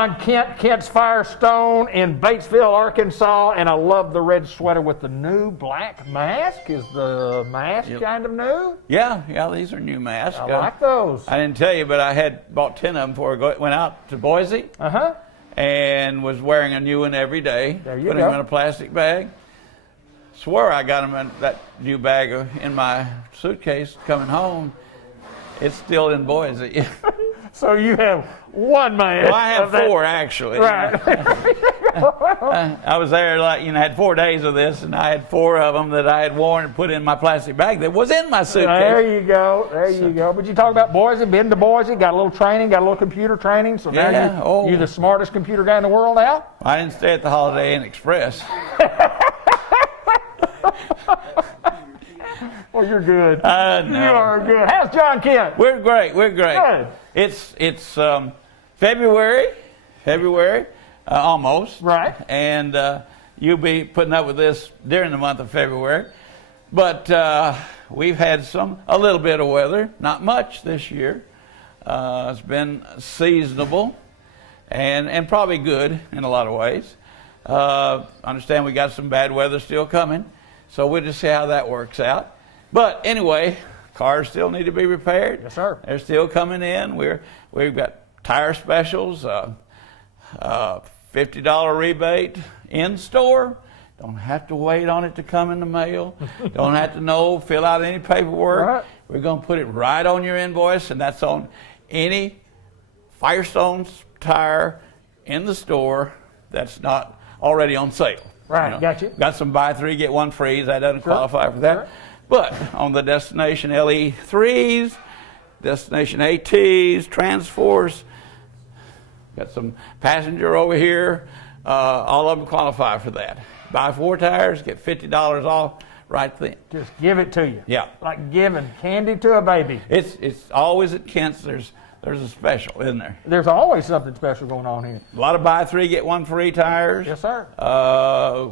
John Kent, Kent's Firestone in Batesville, Arkansas, and I love the red sweater with the new black mask. Is the mask kind of new? Yeah, these are new masks. I like those. I didn't tell you, but I had bought 10 of them before I went out to Boise. And was wearing a new one every day. There you put go. them in a plastic bag. Swore I got them in that new bag in my suitcase coming home. It's still in Boise. So you have one mask. Well, I have four actually. Right. I was there, had 4 days of this, and I had 4 of them that I had worn and put in my plastic bag that was in my suitcase. There you go. There you go. But you talk about Boise, been to Boise, got a little training, got a little computer training. So now you're the smartest computer guy in the world now? I didn't stay at the Holiday Inn Express. Well, you're good. No. You are good. How's John Kent? We're great. Good. It's February, almost. Right. And you'll be putting up with this during the month of February. But we've had a little bit of weather, not much this year. It's been seasonable and probably good in a lot of ways. Understand we got some bad weather still coming, so we'll just see how that works out. But anyway, cars still need to be repaired. Yes, sir. They're still coming in. We've got tire specials, $50 rebate in store. Don't have to wait on it to come in the mail. Don't have to fill out any paperwork. Right. We're going to put it right on your invoice, and that's on any Firestone tire in the store that's not already on sale. Right, got you. Got some buy 3, get 1 free. That doesn't qualify for that. Sure. But on the Destination LE3s, Destination ATs, Transforce, got some Passenger over here. All of them qualify for that. Buy 4 tires, get $50 off right then. Just give it to you. Yeah. Like giving candy to a baby. It's always at Kent's. There's a special, isn't there? There's always something special going on here. A lot of buy 3, get 1 free tires. Yes, sir.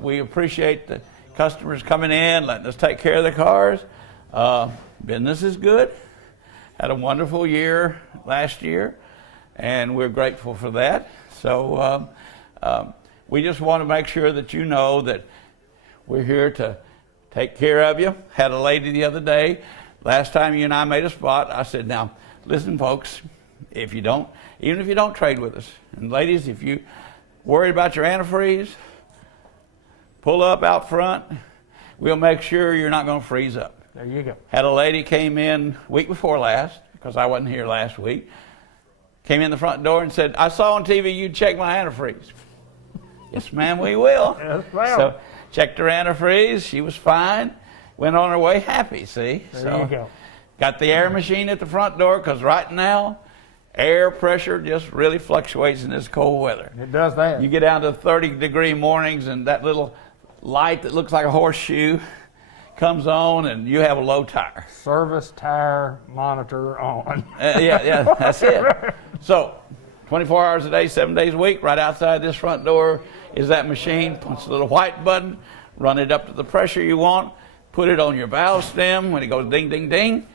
We appreciate the customers coming in, letting us take care of their cars. Business is good. Had a wonderful year last year, and we're grateful for that. So we just want to make sure that you know that we're here to take care of you. Had a lady the other day, last time you and I made a spot, I said, now, listen, folks, even if you don't trade with us, and ladies, if you worried about your antifreeze, pull up out front. We'll make sure you're not going to freeze up. There you go. Had a lady came in week before last, because I wasn't here last week, came in the front door and said, I saw on TV you'd check my antifreeze. Yes, ma'am, we will. Yes, ma'am. So checked her antifreeze. She was fine. Went on her way happy, see? There you go. Got the air machine at the front door, because right now, air pressure just really fluctuates in this cold weather. It does that. You get down to 30-degree mornings, and that little light that looks like a horseshoe comes on, and you have a low tire. Service tire monitor on. Yeah, that's it. So 24 hours a day, 7 days a week, right outside this front door is that machine. Punch the little white button, run it up to the pressure you want, put it on your valve stem. When it goes ding, ding, ding,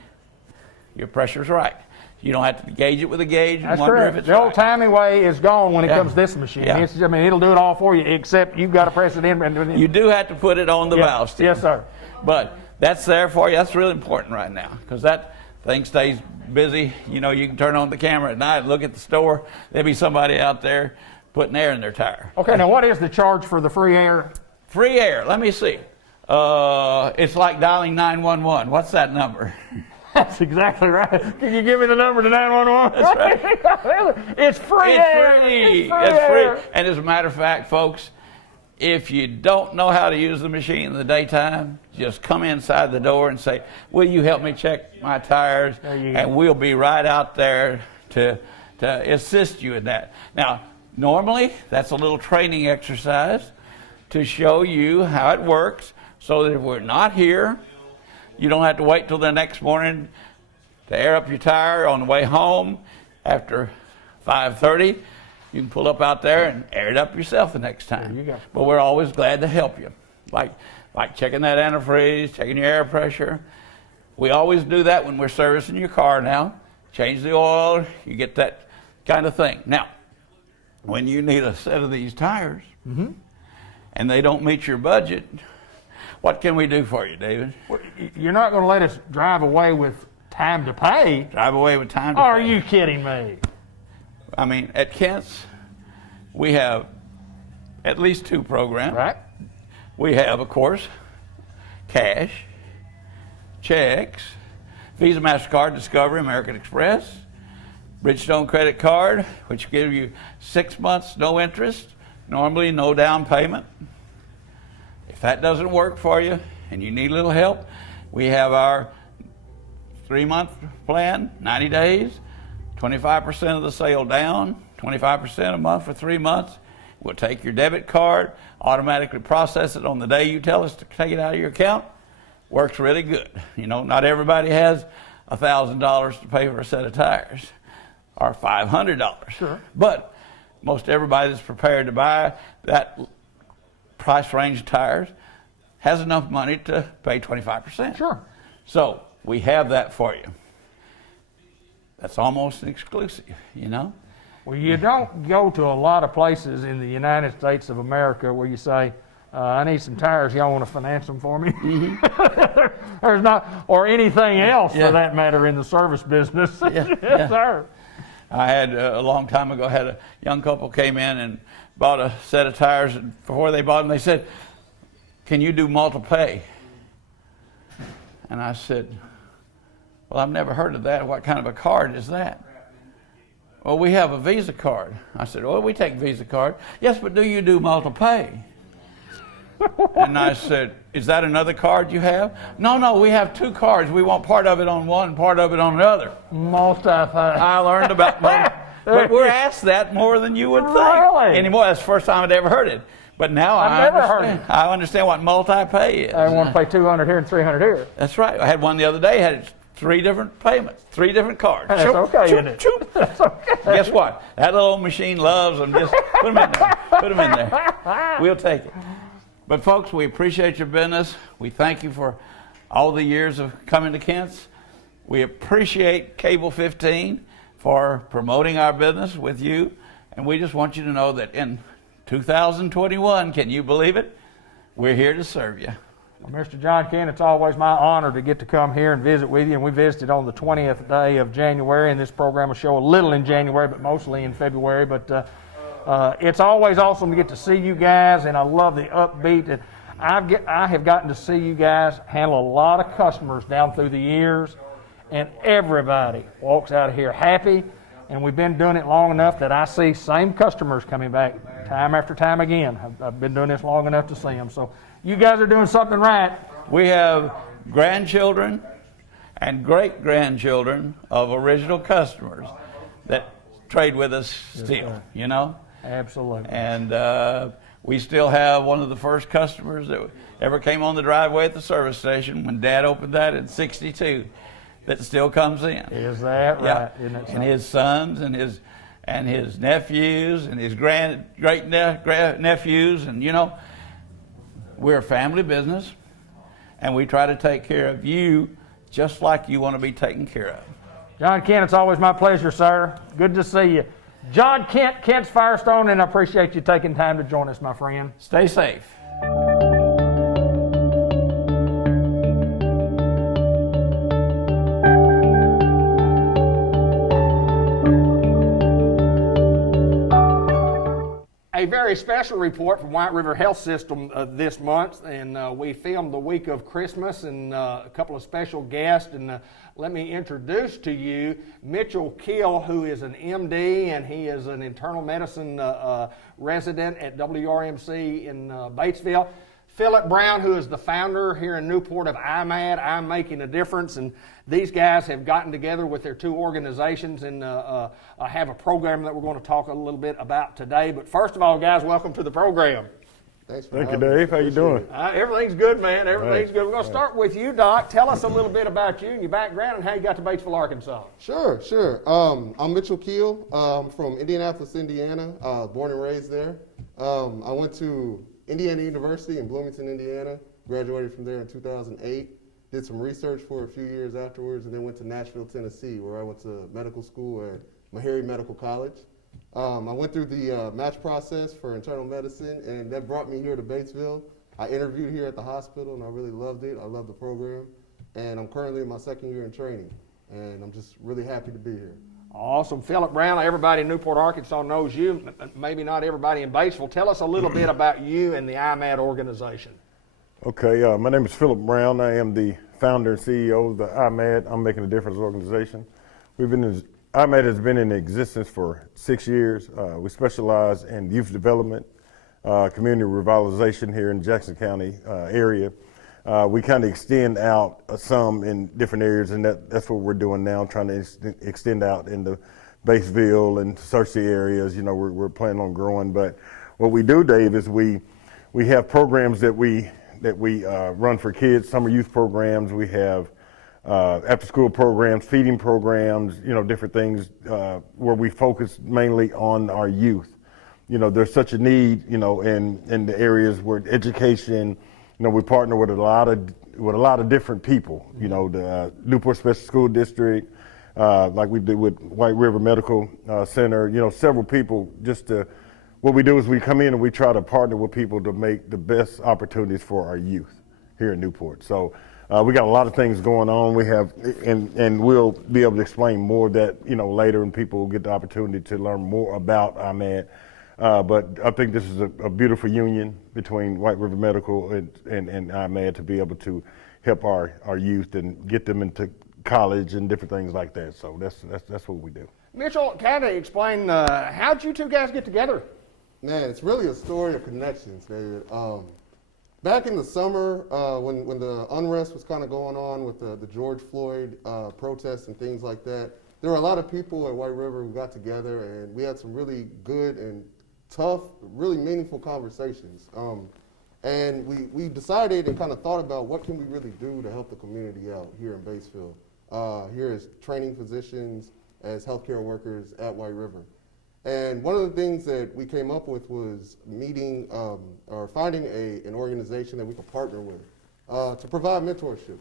your pressure's right. You don't have to gauge it with a gauge and wonder if it's the old-timey way is gone when it comes to this machine. Yeah. It'll do it all for you, except you've got to press it in. You do have to put it on the valve stem. Yes, sir. But that's there for you. That's really important right now, because that thing stays busy. You can turn on the camera at night and look at the store. There'll be somebody out there putting air in their tire. Okay, now what is the charge for the free air? Free air, let me see. It's like dialing 911. What's that number? That's exactly right. Can you give me the number to 911? That's right. It's free air. It's free. And as a matter of fact, folks, if you don't know how to use the machine in the daytime, just come inside the door and say, will you help me check my tires? And we'll be right out there to assist you in that. Now, normally, that's a little training exercise to show you how it works, so that if we're not here, you don't have to wait till the next morning to air up your tire on the way home after 5:30. You can pull up out there and air it up yourself the next time. There you go. But we're always glad to help you. Like checking that antifreeze, checking your air pressure. We always do that when we're servicing your car now. Change the oil, you get that kind of thing. Now, when you need a set of these tires and they don't meet your budget, what can we do for you, David? Well, you're not going to let us drive away with time to pay? Drive away with time to Are pay. you kidding me? I mean, at Kent's, we have at least 2 programs. Right. We have, of course, cash, checks, Visa, MasterCard, Discovery, American Express, Bridgestone credit card, which gives you 6 months, no interest, normally no down payment. If that doesn't work for you and you need a little help, we have our 3-month plan, 90 days, 25% of the sale down, 25% a month for 3 months. We'll take your debit card, automatically process it on the day you tell us to take it out of your account. Works really good. You know, not everybody has $1,000 to pay for a set of tires or $500. Sure. But most everybody that's prepared to buy that price range of tires has enough money to pay 25%. Sure. So we have that for you. That's almost an exclusive, you know? Well, you don't go to a lot of places in the United States of America where you say, I need some tires, y'all want to finance them for me? There's not, or anything else for that matter in the service business. Yes, sir. I had, a long time ago, had a young couple came in and bought a set of tires, and before they bought them, they said, can you do multi-pay? And I said, well, I've never heard of that. What kind of a card is that? Well, we have a Visa card. I said, well, we take Visa card. Yes, but do you do multi-pay? And I said, is that another card you have? No, we have 2 cards. We want part of it on one and part of it on the other. Multi-pay. I learned about but we're asked that more than you would think. Really? Anymore, that's the first time I'd ever heard it. But now I understand what multi-pay is. I want to pay 200 here and 300 here. That's right. I had one the other day, had 3 different payments, 3 different cards. That's okay, isn't it? That's okay. Guess what? That little machine loves them. Just put them in there. Put them in there. We'll take it. But folks, we appreciate your business. We thank you for all the years of coming to Kent's. We appreciate Cable 15 for promoting our business with you. And we just want you to know that in 2021, can you believe it? We're here to serve you. Well, Mr. John Kent, it's always my honor to get to come here and visit with you. And we visited on the 20th day of January, and this program will show a little in January, but mostly in February. But it's always awesome to get to see you guys, and I love the upbeat. And I have gotten to see you guys handle a lot of customers down through the years, and everybody walks out of here happy. And we've been doing it long enough that I see same customers coming back time after time again. I've been doing this long enough to see them. So you guys are doing something right. We have grandchildren and great-grandchildren of original customers that trade with us still, you know? Absolutely. And we still have one of the first customers that ever came on the driveway at the service station when Dad opened that in '62 that still comes in. Is that right? Yeah. Isn't it And his sons and his nephews and his great nephews, and you know, we're a family business, and we try to take care of you just like you want to be taken care of. John Kent, it's always my pleasure, sir. Good to see you. John Kent, Kent's Firestone, and I appreciate you taking time to join us, my friend. Stay safe. A very special report from White River Health System this month, and we filmed the week of Christmas and a couple of special guests. And let me introduce to you Mitchell Kill, who is an MD, and he is an internal medicine resident at WRMC in Batesville. Philip Brown, who is the founder here in Newport of IMAD, I'm Making a Difference, and these guys have gotten together with their 2 organizations and have a program that we're going to talk a little bit about today. But first of all, guys, welcome to the program. Thanks for Thank you, having me. Dave. How you doing? Everything's good, man. Everything's good. We're going to start with you, Doc. Tell us a little bit about you and your background and how you got to Batesville, Arkansas. Sure. I'm Mitchell Keel from Indianapolis, Indiana, born and raised there. I went to Indiana University in Bloomington, Indiana, graduated from there in 2008, did some research for a few years afterwards, and then went to Nashville, Tennessee, where I went to medical school at Meharry Medical College. I went through the match process for internal medicine, and that brought me here to Batesville. I interviewed here at the hospital, and I really loved it. I love the program, and I'm currently in my second year in training, and I'm just really happy to be here. Awesome. Philip Brown, everybody in Newport, Arkansas knows you, maybe not everybody in Batesville. Tell us a little bit about you and the IMAD organization. Okay, my name is Philip Brown. I am the founder and CEO of the IMAD, I'm Making a Difference organization. IMAD has been in existence for 6 years. We specialize in youth development, community revitalization here in Jackson County area. We kind of extend out some in different areas, and that's what we're doing now, trying to extend out into Batesville and Searcy areas. You know, we're planning on growing. But what we do, Dave, is we have programs that we run for kids, summer youth programs. We have after-school programs, feeding programs, you know, different things where we focus mainly on our youth. You know, there's such a need, you know, in the areas where education. You know, we partner with a lot of different people. You know, the Newport Special School District, like we did with White River Medical Center. You know, several people. What we do is we come in and we try to partner with people to make the best opportunities for our youth here in Newport. So we got a lot of things going on. We have, and we'll be able to explain more of that, you know, later, and people will get the opportunity to learn more about IMAD. But I think this is a beautiful union between White River Medical and IMAD to be able to help our youth and get them into college and different things like that. So that's what we do. Mitchell, kind of explain, how'd you two guys get together? Man, it's really a story of connections, David. Back in the summer, when the unrest was kind of going on with the George Floyd protests and things like that, there were a lot of people at White River who got together, and we had some really good and tough, really meaningful conversations. And we decided and kind of thought about what can we really do to help the community out here in Batesville, here as training physicians, as healthcare workers at White River. And one of the things that we came up with was meeting or finding an organization that we could partner with to provide mentorship.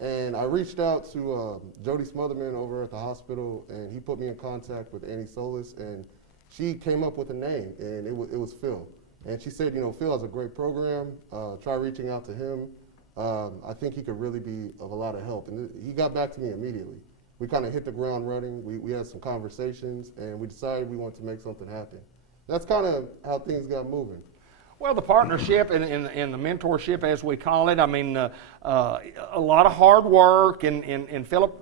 And I reached out to Jody Smotherman over at the hospital, and he put me in contact with Annie Solis, and she came up with a name, and it was Phil. And she said, you know, Phil has a great program. Try reaching out to him. I think he could really be of a lot of help. And he got back to me immediately. We kind of hit the ground running. We had some conversations, and we decided we wanted to make something happen. That's kind of how things got moving. Well, the partnership and the mentorship, as we call it, I mean, a lot of hard work. And Philip,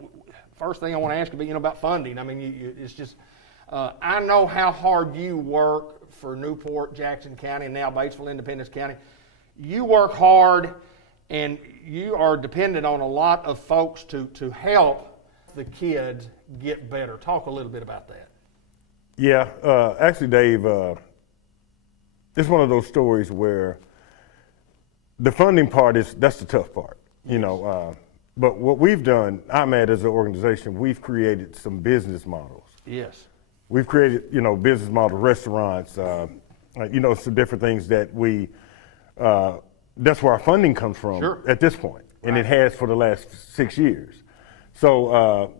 first thing I want to ask you about funding. I mean, it's just, I know how hard you work for Newport, Jackson County, and now Batesville, Independence County. You work hard, and you are dependent on a lot of folks to help the kids get better. Talk a little bit about that. Yeah, actually, Dave, it's one of those stories where the funding part that's the tough part, you know. But what we've done, IMAD as an organization, we've created some business models. Yes. We've created, you know, business model restaurants, you know, some different things that that's where our funding comes from. Sure. At this point, and Right. it has for the last 6 years. So,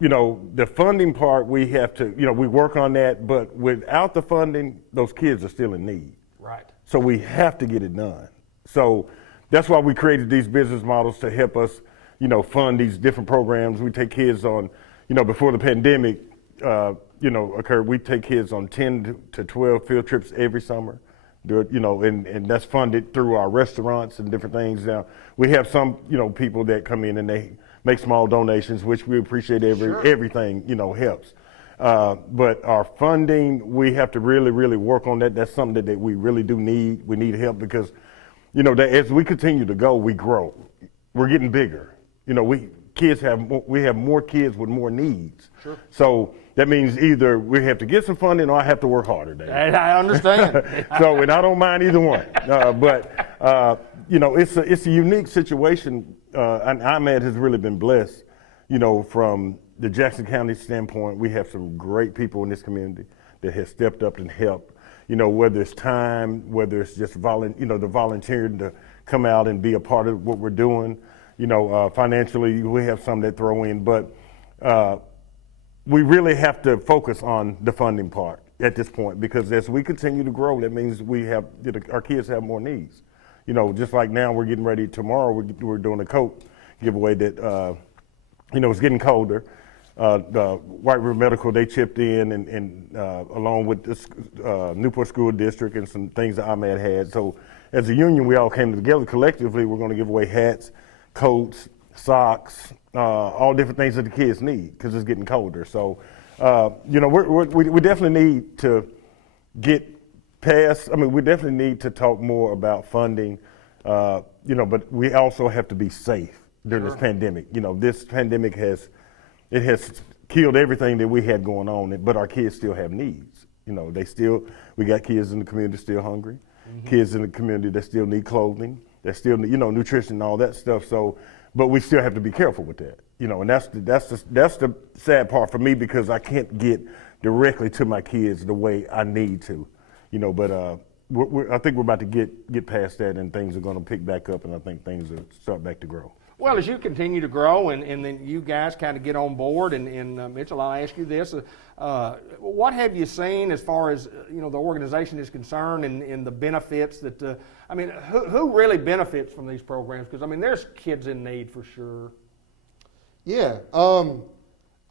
you know, the funding part, we have to, you know, we work on that, but without the funding, those kids are still in need. Right. So we have to get it done. So that's why we created these business models to help us, you know, fund these different programs. We take kids on, you know, before the pandemic, you know, occurred, we take kids on 10 to 12 field trips every summer. Do it, you know, and that's funded through our restaurants and different things. Now, we have some, you know, people that come in and they make small donations, which we appreciate. Sure. Everything, you know, helps. But our funding, we have to really, really work on that. That's something that we really do need. We need help because, you know, that as we continue to go, we grow. We're getting bigger. You know, we have more kids with more needs. Sure. So that means either we have to get some funding or I have to work harder, Dave. I understand. So, and I don't mind either one. But you know, it's a unique situation, and IMAD has really been blessed. You know, from the Jackson County standpoint, we have some great people in this community that have stepped up and helped. You know, whether it's time, whether it's just the volunteering to come out and be a part of what we're doing. You know, financially, we have some that throw in, but we really have to focus on the funding part. at this point, because as we continue to grow, that means our kids have more needs. Just like now we're getting ready, tomorrow we're doing a coat giveaway that, it's getting colder. The White River Medical, they chipped in and along with this Newport School District and some things that IMAD had. So as a union, we all came together collectively. We're going to give away hats, coats, socks, all different things that the kids need because it's getting colder. So, we definitely need to get past, we definitely need to talk more about funding, but we also have to be safe during this pandemic. This pandemic has killed everything that we had going on, but our kids still have needs. We got kids in the community still hungry, kids in the community that still need clothing, that still need, nutrition and all that stuff. So, but we still have to be careful with that, and that's the sad part for me, because I can't get directly to my kids the way I need to, but I think we're about to get past that, and things are going to pick back up, and I think things will start back to grow. Well, as you continue to grow and then you guys kind of get on board, and Mitchell, I'll ask you this. What have you seen as far as, the organization is concerned and the benefits that, who really benefits from these programs? Because, there's kids in need for sure. Yeah.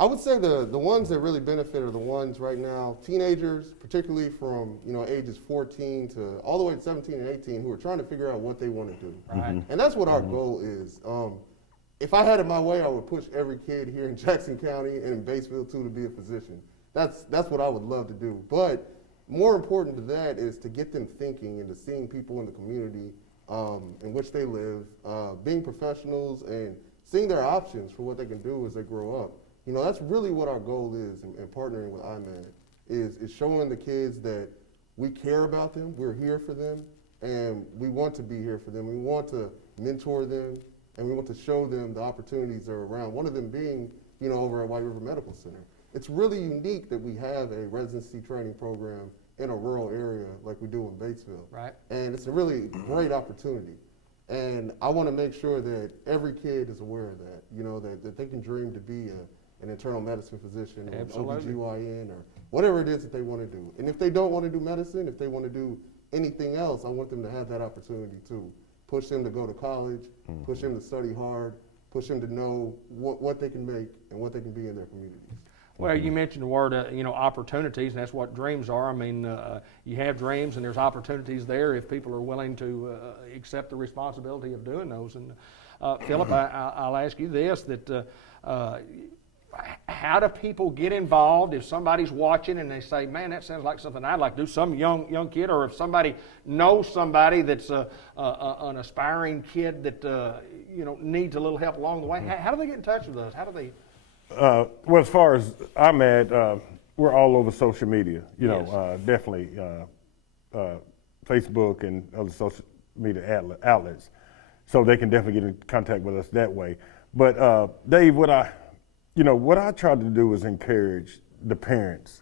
I would say the ones that really benefit are the ones right now, teenagers, particularly from, ages 14 to all the way to 17 and 18, who are trying to figure out what they want to do. Right. And that's what our goal is. If I had it my way, I would push every kid here in Jackson County and in Batesville too to be a physician. That's what I would love to do. But more important to that is to get them thinking and to seeing people in the community in which they live, being professionals and seeing their options for what they can do as they grow up. That's really what our goal is in partnering with IMAD, is showing the kids that we care about them, we're here for them, and we want to be here for them. We want to mentor them, and we want to show them the opportunities that are around, one of them being, over at White River Medical Center. It's really unique that we have a residency training program in a rural area like we do in Batesville. Right. And it's a really great opportunity. And I want to make sure that every kid is aware of that, that they can dream to be an internal medicine physician or an OBGYN or whatever it is that they want to do. And if they don't want to do medicine, if they want to do anything else, I want them to have that opportunity too. Push them to go to college, push them to study hard, push them to know what they can make and what they can be in their communities. Well, you mentioned the word, opportunities, and that's what dreams are. You have dreams, and there's opportunities there if people are willing to accept the responsibility of doing those. And Philip, I'll ask you this: that how do people get involved if somebody's watching and they say, "Man, that sounds like something I'd like to do"? Some young kid, or if somebody knows somebody that's an aspiring kid that needs a little help along the way, how do they get in touch with us? How do they? Well, as far as IMAD, we're all over social media, definitely Facebook and other social media outlets. So they can definitely get in contact with us that way. But Dave, what I try to do is encourage the parents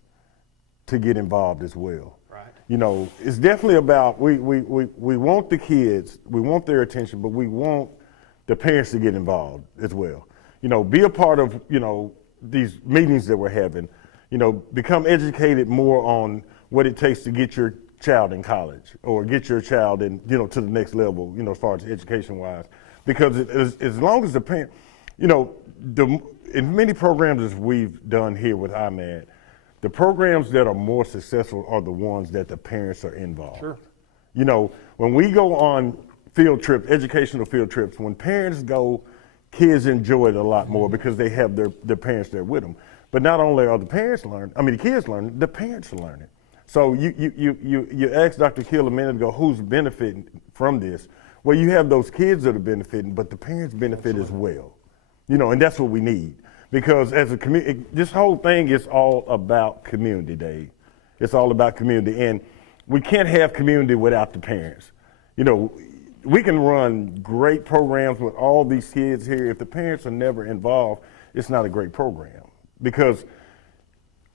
to get involved as well. Right. It's definitely about, we want the kids, we want their attention, but we want the parents to get involved as well. Be a part of, these meetings that we're having, become educated more on what it takes to get your child in college or get your child in, to the next level, as far as education wise. Because as long as the parent, in many programs as we've done here with IMAD, the programs that are more successful are the ones that the parents are involved. Sure. When we go on field trips, educational field trips, when parents go, kids enjoy it a lot more because they have their parents there with them. But not only are the kids learning, the parents are learning. So you asked Dr. Kill a minute ago, who's benefiting from this? Well, you have those kids that are benefiting, but the parents benefit as well. And that's what we need. Because as a community, this whole thing is all about community, Dave. It's all about community. And we can't have community without the parents. We can run great programs with all these kids here. If the parents are never involved, it's not a great program. Because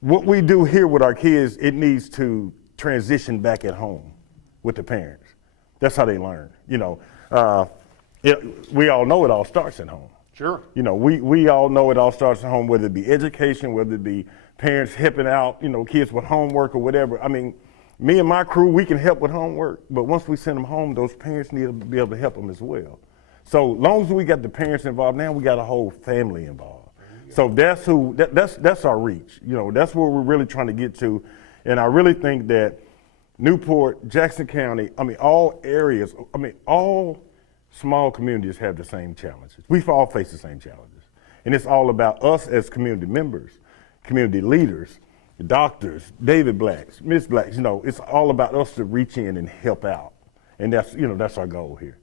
what we do here with our kids, it needs to transition back at home with the parents. That's how they learn. We all know it all starts at home. Sure. We all know it all starts at home, whether it be education, whether it be parents helping out, kids with homework or whatever. I mean, me and my crew, we can help with homework, but once we send them home, those parents need to be able to help them as well. So long as we got the parents involved, now we got a whole family involved. So that's our reach. That's where we're really trying to get to. And I really think that Newport, Jackson County, all areas, all small communities have the same challenges. We all face the same challenges. And it's all about us as community members, community leaders, doctors, David Blacks, Miss Blacks, it's all about us to reach in and help out. And that's our goal here.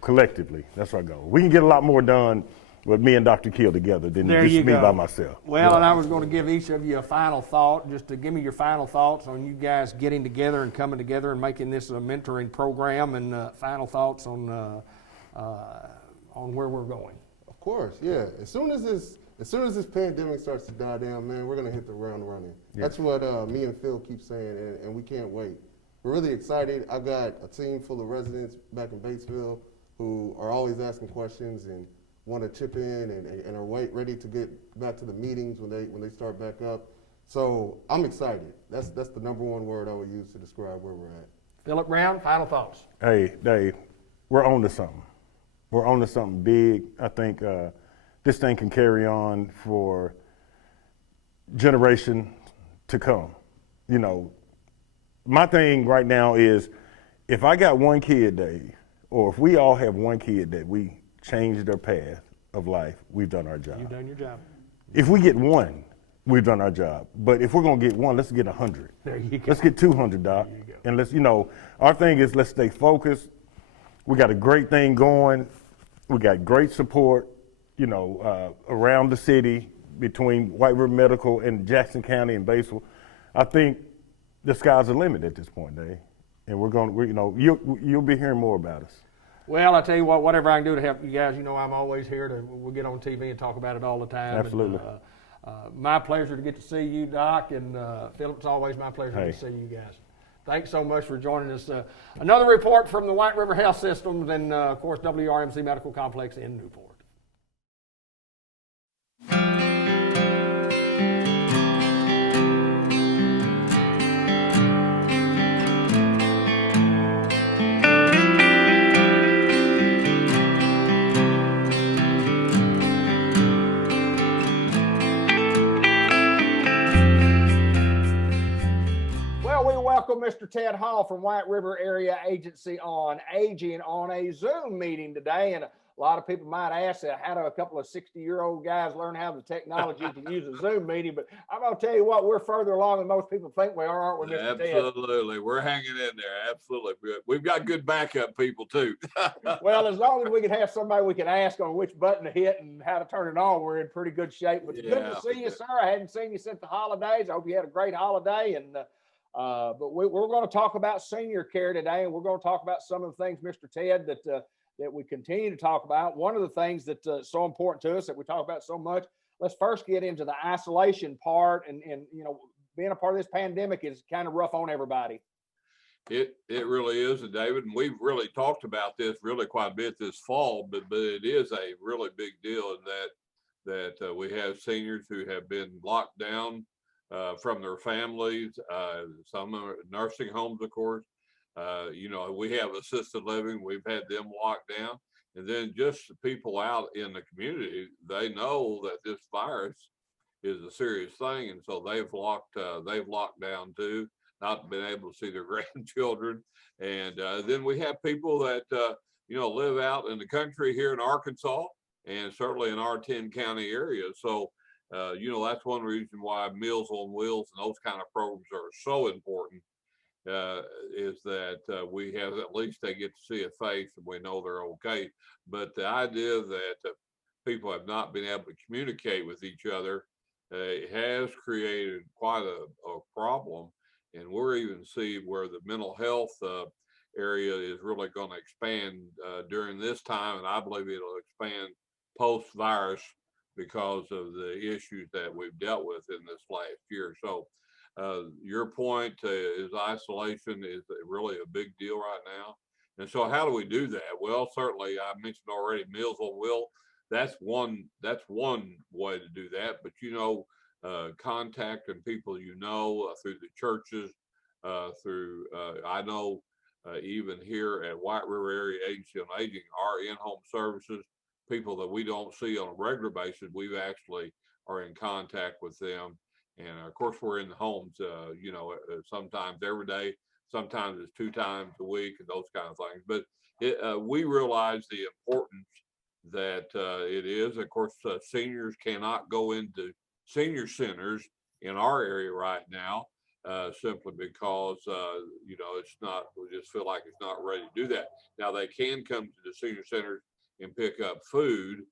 Collectively, that's our goal. We can get a lot more done with me and Dr. Keel together than just me by myself. Well, and I was going to give each of you a final thought, just to give me your final thoughts on you guys getting together and coming together and making this a mentoring program, and final thoughts on where we're going. Of course, yeah. As soon as this pandemic starts to die down, man, we're gonna hit the ground running. Yeah. That's what me and Phil keep saying, and we can't wait. We're really excited. I've got a team full of residents back in Batesville who are always asking questions and want to chip in and are ready to get back to the meetings when they start back up. So I'm excited. That's the number one word I would use to describe where we're at. Philip Brown, final thoughts. Hey, Dave, we're on to something. We're on to something big. I think this thing can carry on for generation to come. My thing right now is, if I got one kid, Dave, or if we all have one kid that we change their path of life, we've done our job. You've done your job. If we get one, we've done our job. But if we're gonna get one, let's get 100. There you go. Let's get 200, Doc. And let's, our thing is, let's stay focused. We got a great thing going. We got great support, around the city between White River Medical and Jackson County and Batesville. I think the sky's the limit at this point, Dave. And you'll be hearing more about us. Well, I tell you what, whatever I can do to help you guys, I'm always here we'll get on TV and talk about it all the time. Absolutely. And, my pleasure to get to see you, Doc, and Philip, it's always my pleasure to see you guys. Thanks so much for joining us. Another report from the White River Health Systems and, of course, WRMC Medical Complex in Newport. Welcome Mr. Ted Hall from White River Area Agency on Aging on a Zoom meeting today. And a lot of people might ask, how do a couple of 60-year-old guys learn how the technology to use a Zoom meeting? But I'm going to tell you what, we're further along than most people think we are, aren't we, Mr. Ted? Absolutely. We're hanging in there. Absolutely. We've got good backup people, too. Well, as long as we can have somebody we can ask on which button to hit and how to turn it on, we're in pretty good shape. But it's good to see you, sir. I hadn't seen you since the holidays. I hope you had a great holiday. And but we're going to talk about senior care today, and we're going to talk about some of the things, Mr. Ted, that we continue to talk about. One of the things that's so important to us that we talk about so much, let's first get into the isolation part. And being a part of this pandemic is kind of rough on everybody. It really is, David, and we've really talked about this really quite a bit this fall, but it is a really big deal in that we have seniors who have been locked down from their families, some are nursing homes, of course. We have assisted living, we've had them locked down. And then just the people out in the community, they know that this virus is a serious thing. And so they've locked down too, not been able to see their grandchildren. And then we have people that, live out in the country here in Arkansas and certainly in our 10 county area. So that's one reason why Meals on Wheels and those kind of programs are so important, is that we have, at least they get to see a face and we know they're okay. But the idea that people have not been able to communicate with each other has created quite a problem. And we're even seeing where the mental health area is really going to expand during this time. And I believe it'll expand post-virus because of the issues that we've dealt with in this last year. So your point is isolation is really a big deal right now. And so how do we do that? Well, certainly I mentioned already Meals on Wheels. That's one way to do that. But contacting people you know through the churches, through I know even here at White River Area Agency on Aging, our in-home services, people that we don't see on a regular basis, we've actually are in contact with them. And of course, we're in the homes, you know, sometimes every day, sometimes it's 2 times a week and those kind of things. But we realize the importance that it is. Of course, seniors cannot go into senior centers in our area right now, simply because, you know, it's not, we just feel like it's not ready to do that. Now, they can come to the senior centers and pick up food.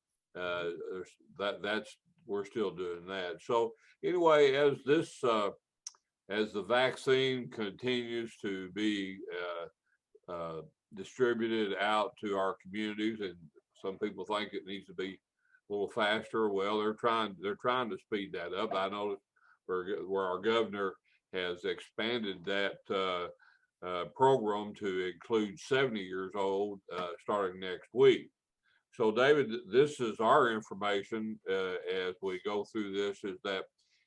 That's, we're still doing that. So anyway, as the vaccine continues to be distributed out to our communities, and some people think it needs to be a little faster. Well, they're trying to speed that up. I know where our governor has expanded that program to include 70 years old starting next week. So, David, this is our information as we go through this, is that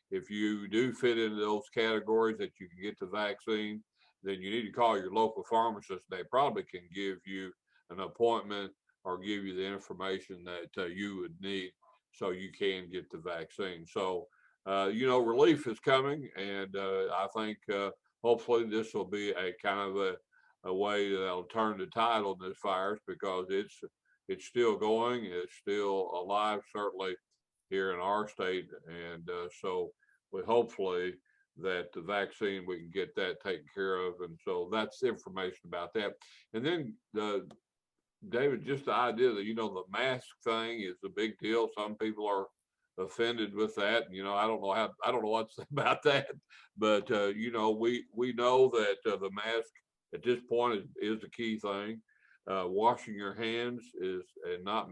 if you do fit into those categories that you can get the vaccine, then you need to call your local pharmacist. They probably can give you an appointment or give you the information that you would need so you can get the vaccine. So, you know, relief is coming, and I think hopefully this will be a kind of a way that'll turn the tide on this virus, because it's still going, it's still alive, certainly here in our state, and so we hopefully that the vaccine, we can get that taken care of. And so that's information about that. And then David, just the idea that, you know, the mask thing is a big deal. Some people are offended with that. You know, I don't know what to say about that, but you know, we know that the mask at this point is the key thing. Washing your hands is, and not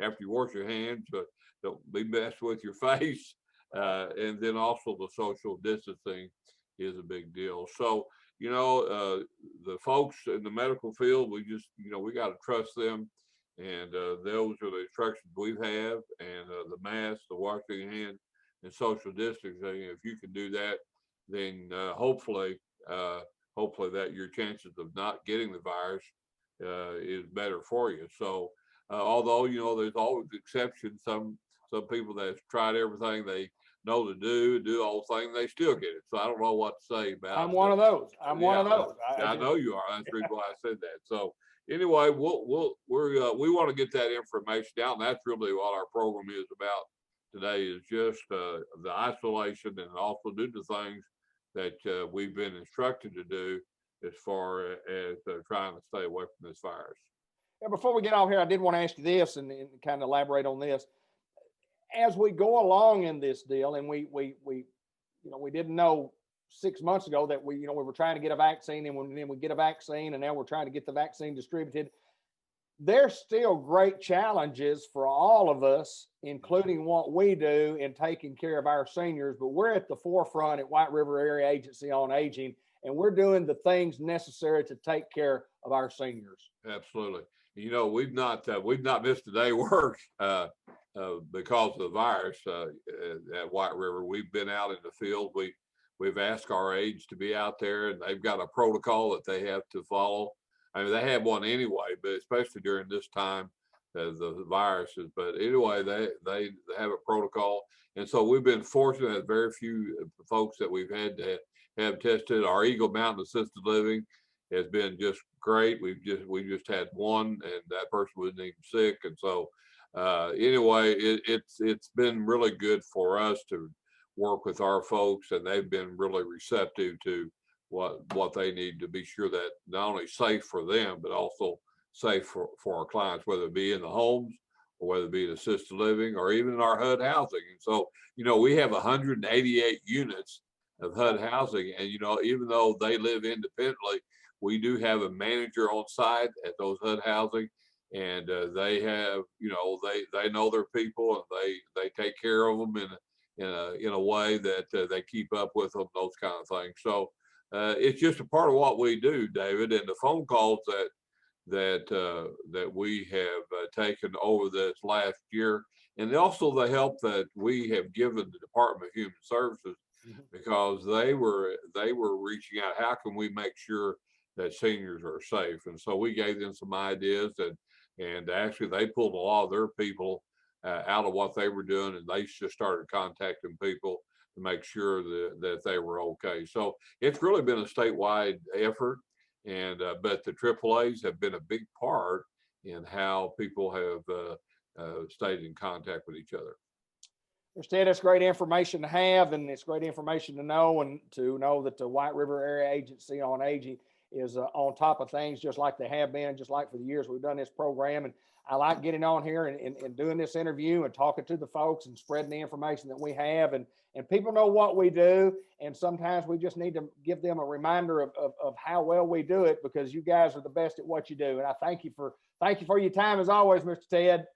after you wash your hands, but don't be messed with your face. And then also the social distancing is a big deal. So, you know, the folks in the medical field, we just, you know, we got to trust them. And those are the instructions we have, and the mask, the washing your hands, and social distancing. If you can do that, then hopefully that your chances of not getting the virus is better for you. So, although, you know, there's always exceptions. Some people that have tried everything they know to do all the things, they still get it. So I don't know what to say about. I'm one of those. I'm one of those. I know you are. That's the reason why I said that. So anyway, we want to get that information out, and that's really what our program is about today, is just the isolation, and also do the things that we've been instructed to do as far as trying to stay away from this virus. Yeah, before we get off here, I did want to ask you this and kind of elaborate on this. As we go along in this deal, and we didn't know 6 months ago that we were trying to get a vaccine, and then we get a vaccine, and now we're trying to get the vaccine distributed. There's still great challenges for all of us, including what we do in taking care of our seniors. But we're at the forefront at White River Area Agency on Aging, and we're doing the things necessary to take care of our seniors. Absolutely. You know, we've not missed a day work because of the virus at White River. We've been out in the field. We've asked our aides to be out there, and they've got a protocol that they have to follow. I mean, they have one anyway, but especially during this time, the viruses. But anyway, they have a protocol, and so we've been fortunate that very few folks that we've had to have tested. Our Eagle Mountain Assisted Living has been just great. We just had one, and that person wasn't even sick, and so anyway, it's been really good for us to work with our folks, and they've been really receptive to what they need to be sure that not only safe for them, but also safe for our clients, whether it be in the homes or whether it be in assisted living or even in our HUD housing. And so, you know, we have 188 units of HUD housing, and, you know, even though they live independently, we do have a manager on site at those HUD housing, and they have, you know, they know their people, and they take care of them in a way that they keep up with them, those kind of things. So it's just a part of what we do, David. And the phone calls that we have taken over this last year, and also the help that we have given the Department of Human Services, because they were reaching out. How can we make sure that seniors are safe? And so we gave them some ideas, and actually they pulled a lot of their people out of what they were doing, and they just started contacting people to make sure that they were okay. So it's really been a statewide effort, and but the AAAs have been a big part in how people have stayed in contact with each other. Mr. Ted, it's great information to have, and it's great information to know, and to know that the White River Area Agency on Aging is on top of things, just like they have been, just like for the years we've done this program. And I like getting on here and doing this interview and talking to the folks and spreading the information that we have. And people know what we do, and sometimes we just need to give them a reminder of how well we do it, because you guys are the best at what you do. And I thank you for your time as always, Mr. Ted.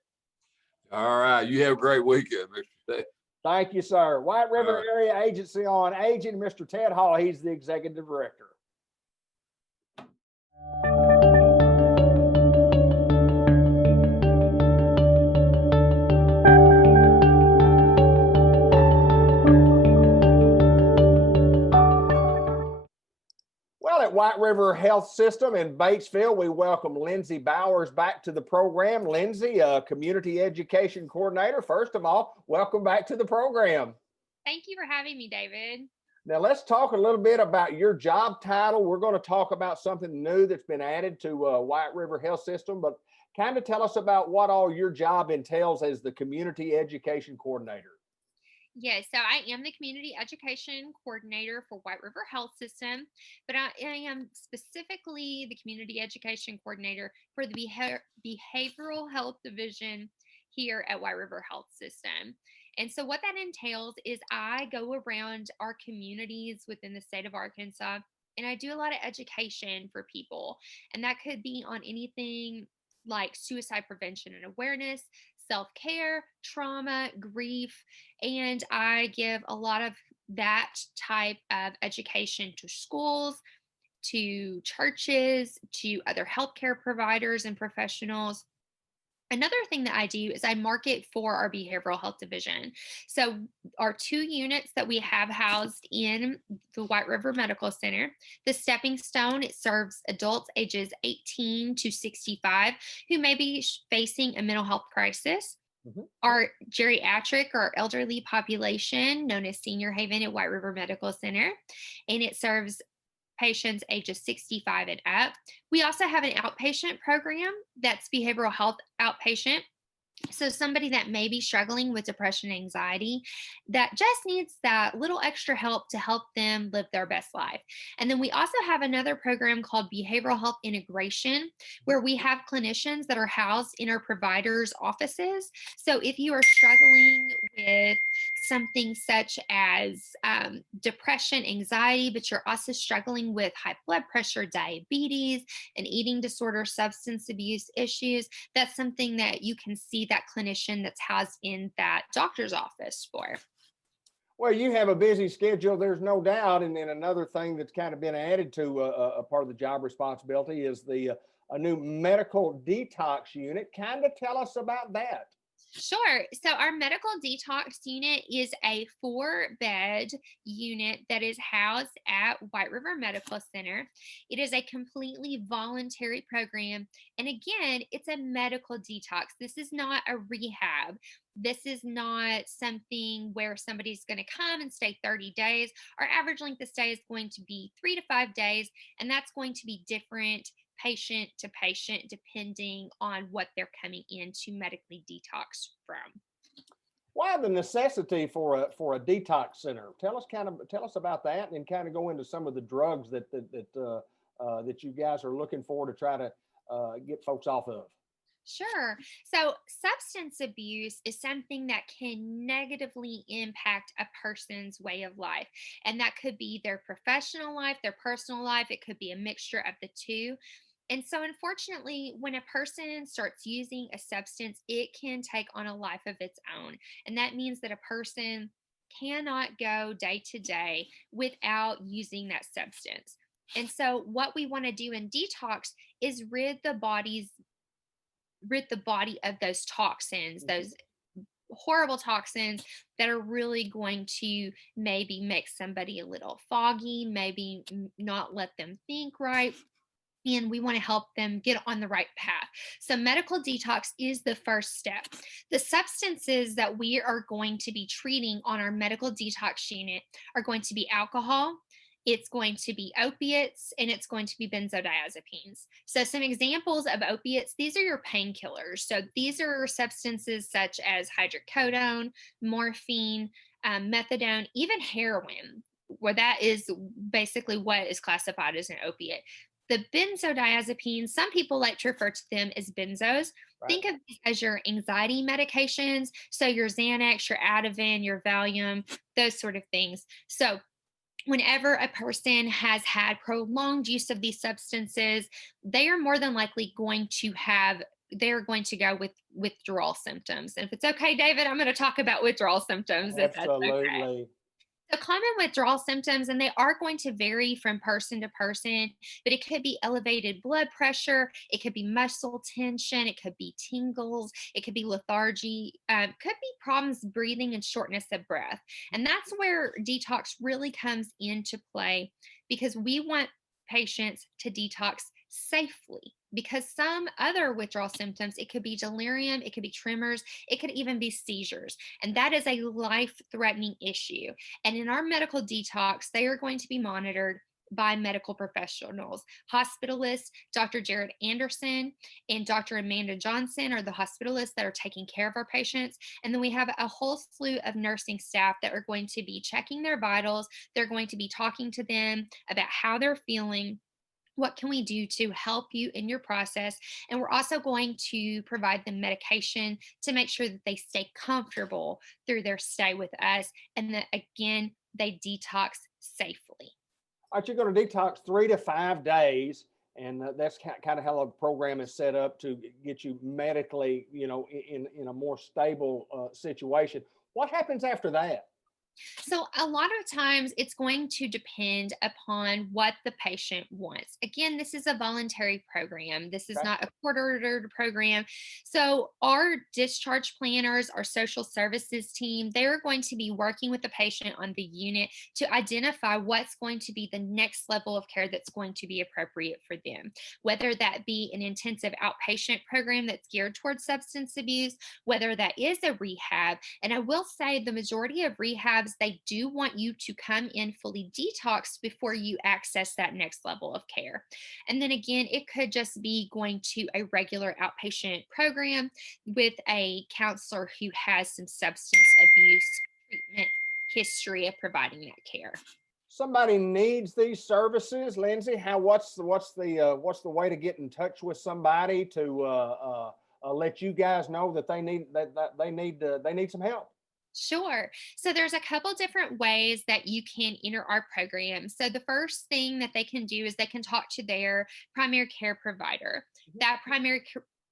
All right. You have a great weekend, Mr. Ted. Thank you, sir. White River right. Area Agency on Aging, Mr. Ted Hall. He's the executive director. Well, at White River Health System in Batesville, we welcome Lindsay Bowers back to the program. Lindsay, community education coordinator. First of all, welcome back to the program. Thank you for having me, David. Now, let's talk a little bit about your job title. We're going to talk about something new that's been added to White River Health System, but kind of tell us about what all your job entails as the community education coordinator. Yes, so I am the community education coordinator for White River Health System, but I am specifically the community education coordinator for the behavioral health division here at White River Health System. And so what that entails is I go around our communities within the state of Arkansas, and I do a lot of education for people. And that could be on anything like suicide prevention and awareness, self-care, trauma, grief, and I give a lot of that type of education to schools, to churches, to other healthcare providers and professionals. Another thing that I do is I market for our behavioral health division. So our 2 units that we have housed in the White River Medical Center, the Stepping Stone, it serves adults ages 18 to 65 who may be facing a mental health crisis. Our geriatric or elderly population, known as Senior Haven at White River Medical Center, and it serves patients ages 65 and up. We also have an outpatient program that's behavioral health outpatient. So somebody that may be struggling with depression and anxiety that just needs that little extra help to help them live their best life. And then we also have another program called Behavioral Health Integration, where we have clinicians that are housed in our providers' offices. So if you are struggling with something such as depression, anxiety, but you're also struggling with high blood pressure, diabetes, and eating disorder, substance abuse issues, that's something that you can see that clinician that's housed in that doctor's office for. Well, you have a busy schedule, there's no doubt. And then another thing that's kind of been added to a part of the job responsibility is a new medical detox unit. Kind of tell us about that. Sure. So our medical detox unit is a 4-bed unit that is housed at White River Medical Center. It is a completely voluntary program. And again, it's a medical detox. This is not a rehab. This is not something where somebody's going to come and stay 30 days. Our average length of stay is going to be 3 to 5 days, and that's going to be different patient to patient depending on what they're coming in to medically detox from. Why the necessity for a detox center? Tell us about that, and kind of go into some of the drugs that you guys are looking for to try to get folks off of. Sure. So substance abuse is something that can negatively impact a person's way of life. And that could be their professional life, their personal life. It could be a mixture of the two. And so, unfortunately, when a person starts using a substance, it can take on a life of its own. And that means that a person cannot go day to day without using that substance. And so what we want to do in detox is rid the body of those toxins, those horrible toxins that are really going to maybe make somebody a little foggy, maybe not let them think right. And we want to help them get on the right path. So, medical detox is the first step. The substances that we are going to be treating on our medical detox unit are going to be alcohol, it's going to be opiates, and it's going to be benzodiazepines. So, some examples of opiates, these are your painkillers. So, these are substances such as hydrocodone, morphine, methadone, even heroin, where that is basically what is classified as an opiate. The benzodiazepines, some people like to refer to them as benzos. Right. Think of these as your anxiety medications. So your Xanax, your Ativan, your Valium, those sort of things. So whenever a person has had prolonged use of these substances, they are more than likely they're going to go with withdrawal symptoms. And if it's okay, David, I'm going to talk about withdrawal symptoms if that's okay. Absolutely. The common withdrawal symptoms, and they are going to vary from person to person, but it could be elevated blood pressure, it could be muscle tension, it could be tingles, it could be lethargy, could be problems breathing and shortness of breath. And that's where detox really comes into play, because we want patients to detox safely. Because some other withdrawal symptoms, it could be delirium, it could be tremors, it could even be seizures. And that is a life threatening issue. And in our medical detox, they are going to be monitored by medical professionals. Hospitalists, Dr. Jared Anderson and Dr. Amanda Johnson are the hospitalists that are taking care of our patients. And then we have a whole slew of nursing staff that are going to be checking their vitals. They're going to be talking to them about how they're feeling. What can we do to help you in your process? And we're also going to provide them medication to make sure that they stay comfortable through their stay with us, and that, again, they detox safely. All right, you're going to detox 3 to 5 days, and that's kind of how the program is set up to get you medically, in a more stable situation. What happens after that? So, a lot of times it's going to depend upon what the patient wants. Again, this is a voluntary program, this is Okay. not a court ordered program. So, our discharge planners, our social services team, they're going to be working with the patient on the unit to identify what's going to be the next level of care that's going to be appropriate for them, whether that be an intensive outpatient program that's geared towards substance abuse, whether that is a rehab. And I will say the majority of rehabs, they do want you to come in fully detoxed before you access that next level of care. And then again, it could just be going to a regular outpatient program with a counselor who has some substance abuse treatment history of providing that care. Somebody needs these services, Lindsay. What's the way to get in touch with somebody to let you guys know that they need some help? Sure. So there's a couple different ways that you can enter our program. So the first thing that they can do is they can talk to their primary care provider. That primary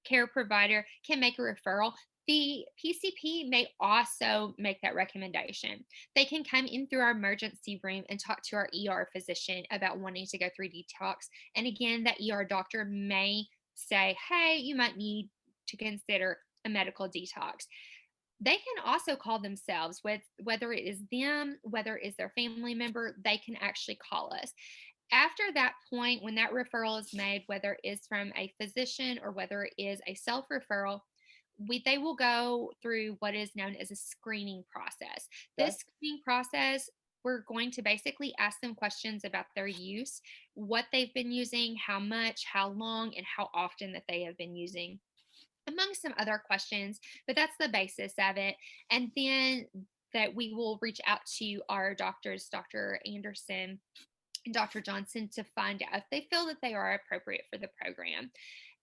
care provider can make a referral. The PCP may also make that recommendation. They can come in through our emergency room and talk to our ER physician about wanting to go through detox. And again, that ER doctor may say, hey, you might need to consider a medical detox. They can also call themselves, whether it is them, whether it is their family member, they can actually call us. After that point, when that referral is made, whether it's from a physician or whether it is a self referral, they will go through what is known as a screening process. Okay. This screening process, we're going to basically ask them questions about their use, what they've been using, how much, how long, and how often that they have been using, among some other questions, but that's the basis of it. And then that we will reach out to our doctors, Dr. Anderson and Dr. Johnson, to find out if they feel that they are appropriate for the program.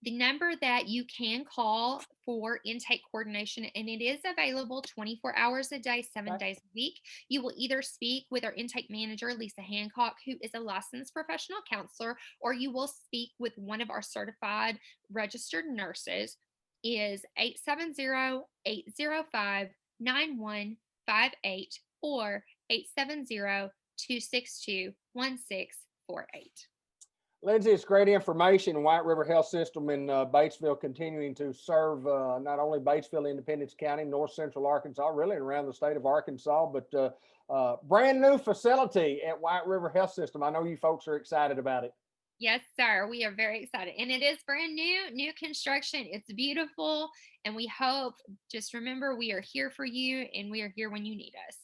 The number that you can call for intake coordination, and it is available 24 hours a day, 7 days a week. You will either speak with our intake manager, Lisa Hancock, who is a licensed professional counselor, or you will speak with one of our certified registered nurses. Is 870-805-9158 or 870-262-1648. Lindsay, it's great information. White River Health System in Batesville continuing to serve not only Batesville, Independence County, North Central Arkansas, really around the state of Arkansas, but brand new facility at White River Health System. I know you folks are excited about it. Yes, sir. We are very excited. And it is brand new construction. It's beautiful. And we hope, just remember, we are here for you and we are here when you need us.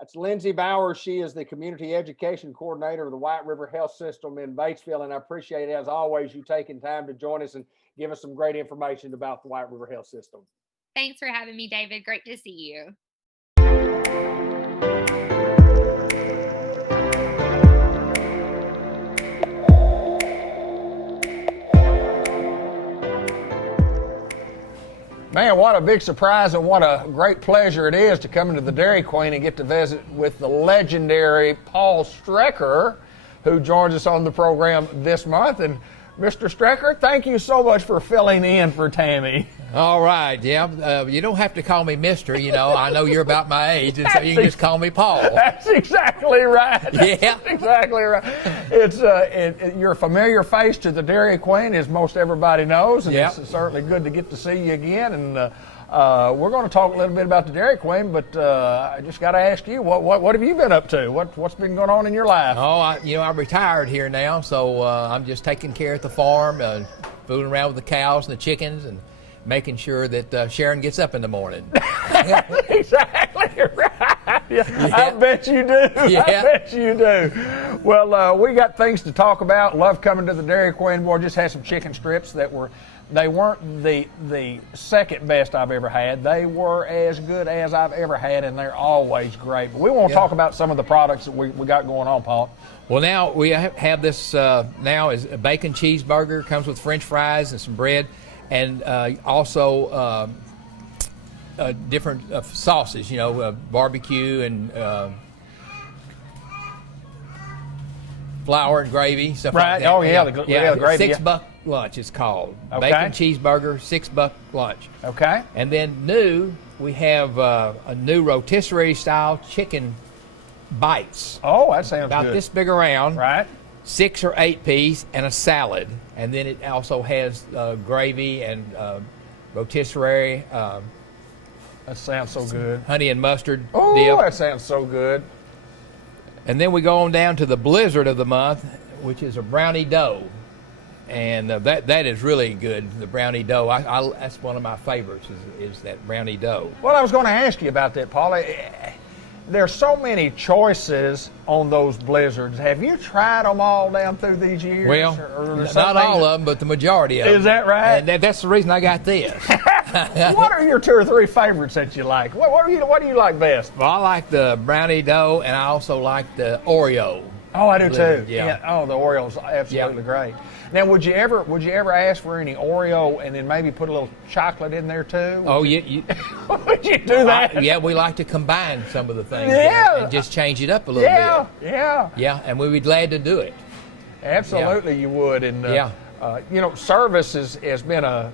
That's Lindsay Bowers. She is the Community Education Coordinator of the White River Health System in Batesville. And I appreciate it, as always, you taking time to join us and give us some great information about the White River Health System. Thanks for having me, David. Great to see you. Man, what a big surprise and what a great pleasure it is to come into the Dairy Queen and get to visit with the legendary Paul Strecker, who joins us on the program this month. And Mr. Strecker, thank you so much for filling in for Tammy. All right, yeah. You don't have to call me Mister. You know, I know you're about my age, and so you can just call me Paul. That's exactly right. Yeah, that's exactly right. It's you're a familiar face to the Dairy Queen, as most everybody knows, and yep. It's certainly good to get to see you again. And we're going to talk a little bit about the Dairy Queen, but I just got to ask you, what have you been up to? What's been going on in your life? Oh, I'm retired here now, so I'm just taking care of the farm, fooling around with the cows and the chickens, and making sure that Sharon gets up in the morning. Exactly right. Yeah. I bet you do. Yeah. I bet you do. Well, we got things to talk about. Love coming to the Dairy Queen. Boy, just had some chicken strips they weren't the second best I've ever had. They were as good as I've ever had, and they're always great. But we want to talk about some of the products that we got going on, Paul. Well, now we have this now is a bacon cheeseburger, comes with French fries and some bread, and also different sauces, barbecue and flour and gravy, stuff like that. Oh, yeah, the gravy. $6 lunch is called. Okay. Bacon cheeseburger, $6 lunch. Okay. And then we have a new rotisserie style chicken bites. Oh, that sounds about good. This big around. Right. 6 or 8 piece and a salad. And then it also has gravy and rotisserie. That sounds so good. Honey and mustard Oh, dip. that sounds so good. And then we go on down to the blizzard of the month, which is a brownie dough. And that is really good, the brownie dough. That's one of my favorites is that brownie dough. Well, I was going to ask you about that, Paul. There's so many choices on those blizzards. Have you tried them all down through these years? Well, or not all of them, but the majority of them. Is that right? And that's the reason I got this. What are your 2 or 3 favorites that you like? What do you like best? Well, I like the brownie dough, and I also like the Oreo. Oh, I do too. Yeah. Oh, the Oreo's absolutely great. Now, would you ever ask for any Oreo and then maybe put a little chocolate in there too? Would you do that? Yeah, we like to combine some of the things. Yeah. And just change it up a little bit. Yeah, and we'd be glad to do it. Absolutely, you would. And service has been a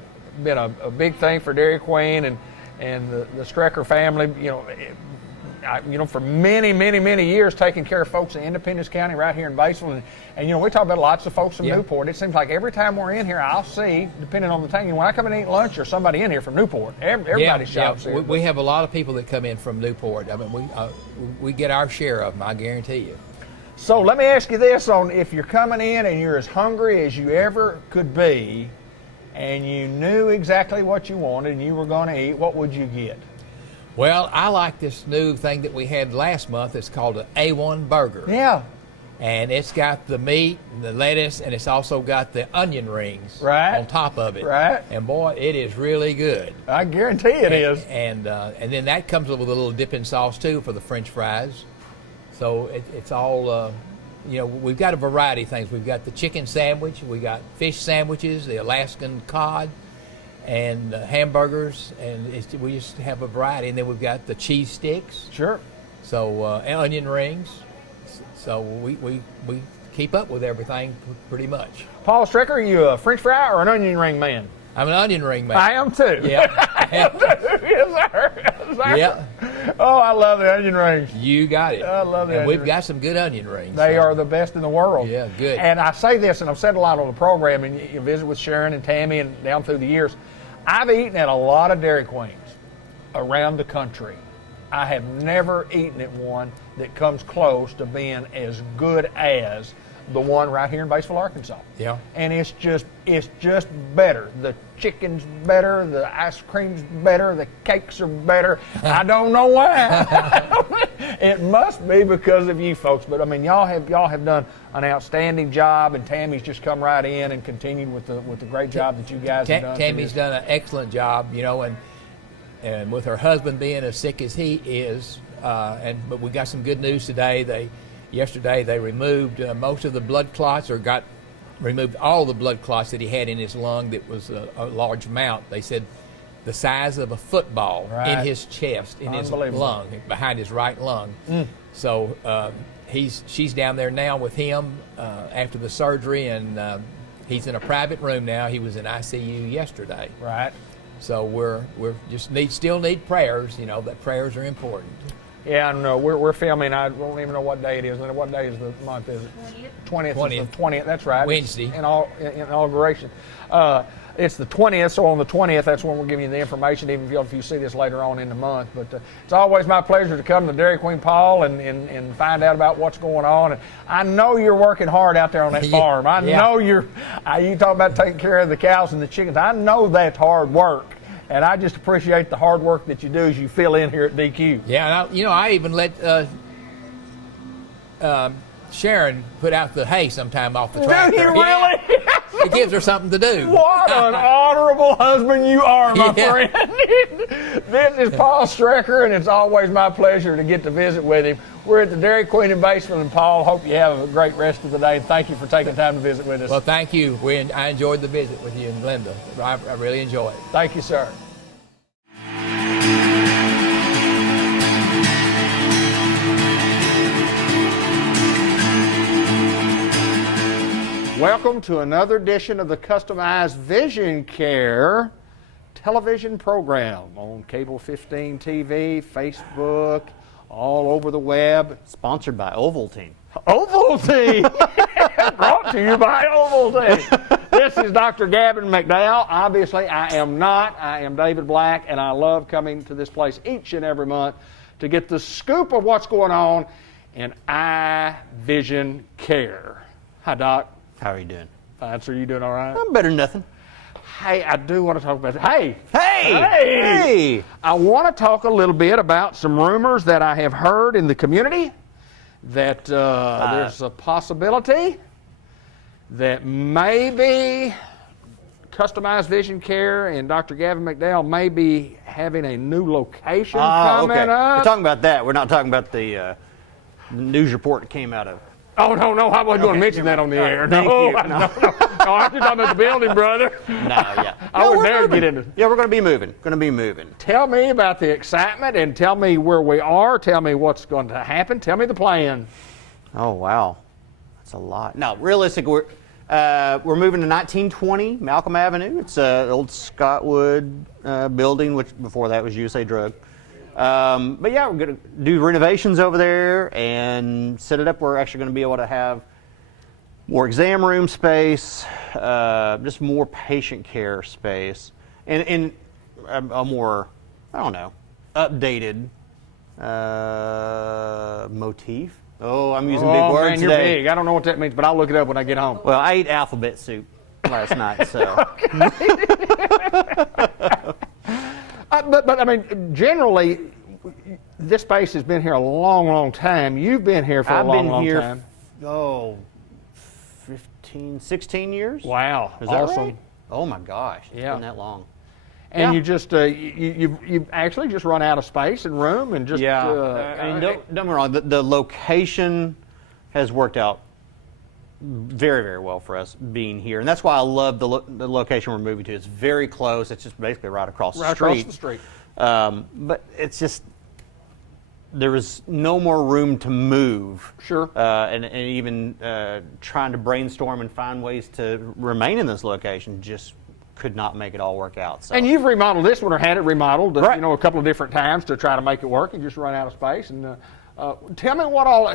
big thing for Dairy Queen and the Strecker family. For many years, taking care of folks in Independence County right here in Batesville. And we talk about lots of folks from Newport. It seems like every time we're in here, I'll see, depending on the time, when I come and eat lunch, or somebody in here from Newport. Everybody shops here. We have a lot of people that come in from Newport. I mean, we get our share of them, I guarantee you. So let me ask you this, on if you're coming in and you're as hungry as you ever could be, and you knew exactly what you wanted and you were going to eat, what would you get? Well, I like this new thing that we had last month. It's called an A1 burger. Yeah. And it's got the meat and the lettuce, and it's also got the onion rings on top of it. Right. And boy, it is really good. I guarantee it is. And then that comes with a little dipping sauce too for the French fries. So it's all, we've got a variety of things. We've got the chicken sandwich, we got fish sandwiches, the Alaskan cod, and hamburgers, and we just have a variety. And then we've got the cheese sticks. Sure. So and onion rings. So we keep up with everything pretty much. Paul Strecker, are you a French fry or an onion ring man? I'm an onion ring man. I am too. Yeah. I am too. Yes, sir. Yes, sir. Yeah. Oh, I love the onion rings. You got it. I love And that. we've got some good onion rings. They so. are the best in the world. Yeah, good. And I say this, and I've said a lot on the program, and you visit with Sharon and Tammy and down through the years. I've eaten at a lot of Dairy Queens around the country. I have never eaten at one that comes close to being as good as the one right here in Batesville, Arkansas. Yeah. And it's just better. The chicken's better, the ice cream's better, the cakes are better. I don't know why. It must be because of you folks. But I mean, y'all have done an outstanding job, and Tammy's just come right in and continued with the great job that you guys have done. Tammy's done an excellent job, you know, and with her husband being as sick as he is, but we got some good news today. Yesterday they removed most of the blood clots, or removed all the blood clots that he had in his lung. That was a large amount. They said the size of a football in his chest, in his lung, behind his right lung. So she's down there now with him after the surgery, and he's in a private room now. He was in ICU yesterday. Right. So we're still need prayers. You know that prayers are important. Yeah, and we're filming. I don't even know what day it is. What day is the month? Is it 20th? 20th. It's the 20th. That's right. Wednesday. Inauguration. It's the 20th, so on the 20th, that's when we're giving you the information, even if you see this later on in the month. But it's always my pleasure to come to Dairy Queen, Paul, and find out about what's going on. And I know you're working hard out there on that farm. I know you talk about taking care of the cows and the chickens. I know that's hard work. And I just appreciate the hard work that you do as you fill in here at DQ. Yeah, and I even let Sharon put out the hay sometime off the tractor. Do you really? Yeah. It gives her something to do. What an honorable husband you are, my friend. This is Paul Strecker, and it's always my pleasure to get to visit with him. We're at the Dairy Queen in Batesville, and Paul, hope you have a great rest of the day. Thank you for taking time to visit with us. Well, thank you. I enjoyed the visit with you and Glenda. I really enjoyed it. Thank you, sir. Welcome to another edition of the Customized Vision Care television program on Cable 15 TV, Facebook, all over the web. Sponsored by Ovaltine. Ovaltine! Brought to you by Ovaltine. This is Dr. Gavin McDowell. Obviously, I am not. I am David Black, and I love coming to this place each and every month to get the scoop of what's going on in eye vision care. Hi, Doc. How are you doing? Fine, sir. You doing all right? I'm better than nothing. Hey, I do want to talk about Hey! Hey! I want to talk a little bit about some rumors that I have heard in the community that there's a possibility that maybe Customized Vision Care and Dr. Gavin McDowell may be having a new location coming okay. up. We're talking about that. We're not talking about the news report that came out of. Oh, no, I wasn't going to mention that on the air. Thank No, you. no, I'm just talking about the building, brother. No, yeah. I would we're never moving. get into. Yeah, we're going to be moving. Going to be moving. Tell me about the excitement and tell me where we are. Tell me what's going to happen. Tell me the plan. Oh, wow. That's a lot. No, realistically, we're moving to 1920 Malcolm Avenue. It's an old Scottwood building, which before that was USA Drug. But yeah, we're going to do renovations over there and set it up. We're actually going to be able to have more exam room space, just more patient care space, and a more, I don't know, updated motif. Oh, I'm using big words man, you're today. big. I don't know what that means, but I'll look it up when I get home. Well, I ate alphabet soup last night, so. But I mean, generally, this space has been here a long, long time. You've been here for a long, long time. Oh, 15, 16 years? Wow, Is that awesome. right? Oh my gosh, it's Yeah. been that long. And Yeah. you just you've actually just run out of space and room and just I mean, don't get me wrong. The location has worked out very, very well for us being here, and that's why I love the location we're moving to. It's very close. It's just basically right across the street. across the street. But it's just there was no more room to move. Sure. And even trying to brainstorm and find ways to remain in this location just could not make it all work out. So. And you've remodeled this one or had it remodeled, Right. you know, a couple of different times to try to make it work and just run out of space. And tell me what all,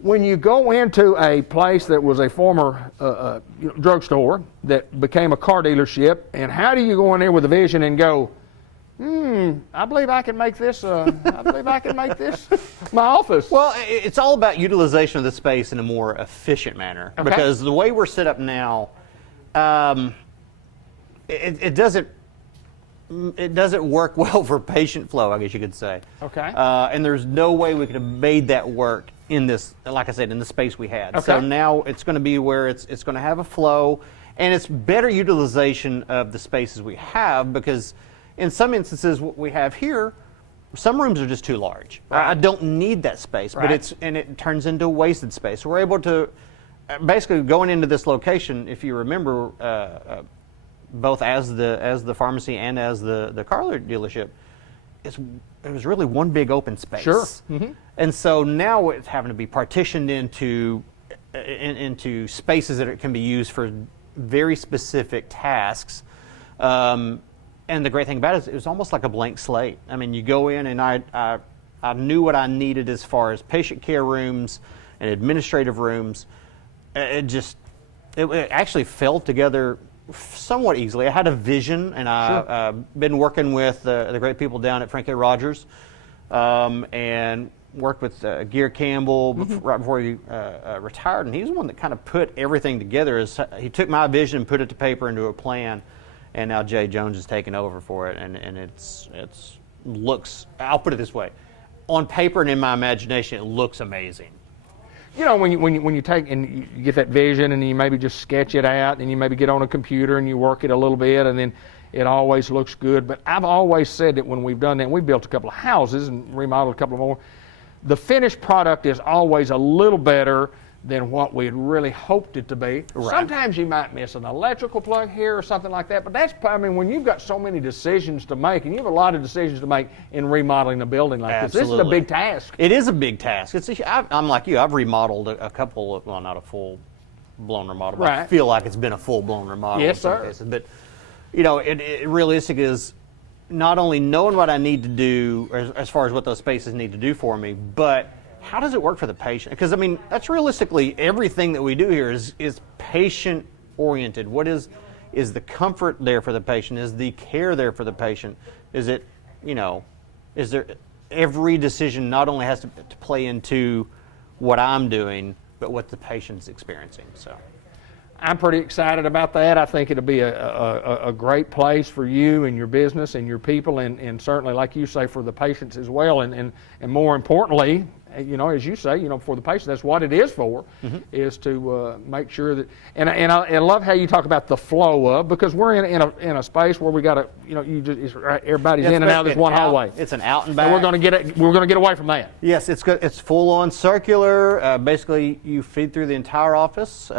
when you go into a place that was a former drugstore that became a car dealership, and how do you go in there with a vision and go, I believe I can make this. I believe I can make this my office. Well, it's all about utilization of the space in a more efficient manner. Okay. Because the way we're set up now, it doesn't work well for patient flow, I guess you could say. Okay. And there's no way we could have made that work in this, like I said, in the space we had. So Okay. now it's going to be where it's going to have a flow, and it's better utilization of the spaces we have, because in some instances what we have here, some rooms are just too large. I don't need that space, but Right. it turns into wasted space. We're able to basically, going into this location, if you remember, both as the pharmacy and as the car dealership, it was really one big open space. Sure. And so now it's having to be partitioned into spaces that can be used for very specific tasks. And the great thing about it is it was almost like a blank slate. I mean, you go in, and I knew what I needed as far as patient care rooms and administrative rooms. It actually fell together somewhat easily. I had a vision, and I've been working with the great people down at Frank A. Rogers, and worked with Gear Campbell right before he retired, and he's the one that kind of put everything together. He took my vision and put it to paper into a plan, and now Jay Jones is taking over for it, and it's looks. I'll put it this way: on paper and in my imagination, it looks amazing. You know, when you take and you get that vision, and you maybe just sketch it out, and you maybe get on a computer and you work it a little bit, and then it always looks good. But I've always said that when we've done that, and we built a couple of houses and remodeled a couple more, the finished product is always a little better than what we had really hoped it to be. Right. Sometimes you might miss an electrical plug here or something like that, but I mean, when you've got so many decisions to make, and you have a lot of decisions to make in remodeling a building like this is a Absolutely. big task. It is a big task. I'm like you. I've remodeled a couple of, well, not a full-blown remodel, but I Right. feel like it's been a full-blown remodel. Yes, in some sir. cases. But, you know, it realistic is not only knowing what I need to do as far as what those spaces need to do for me, but how does it work for the patient? Because, I mean, that's realistically everything that we do here is patient-oriented. What is the comfort there for the patient? Is the care there for the patient? Is it, you know, is there every decision not only has to play into what I'm doing, but what the patient's experiencing. So I'm pretty excited about that. I think it'll be a great place for you and your business and your people, and certainly, like you say, for the patients as well. And more importantly, you know, as you say, you know, for the patient, that's what it is for, is to make sure that. And I love how you talk about the flow of, because we're in a space where we got to, you know, everybody's in and out of this one hallway. It's an out and back. And we're going to get away from that. Yes, it's good. It's full on circular. Basically, you feed through the entire office.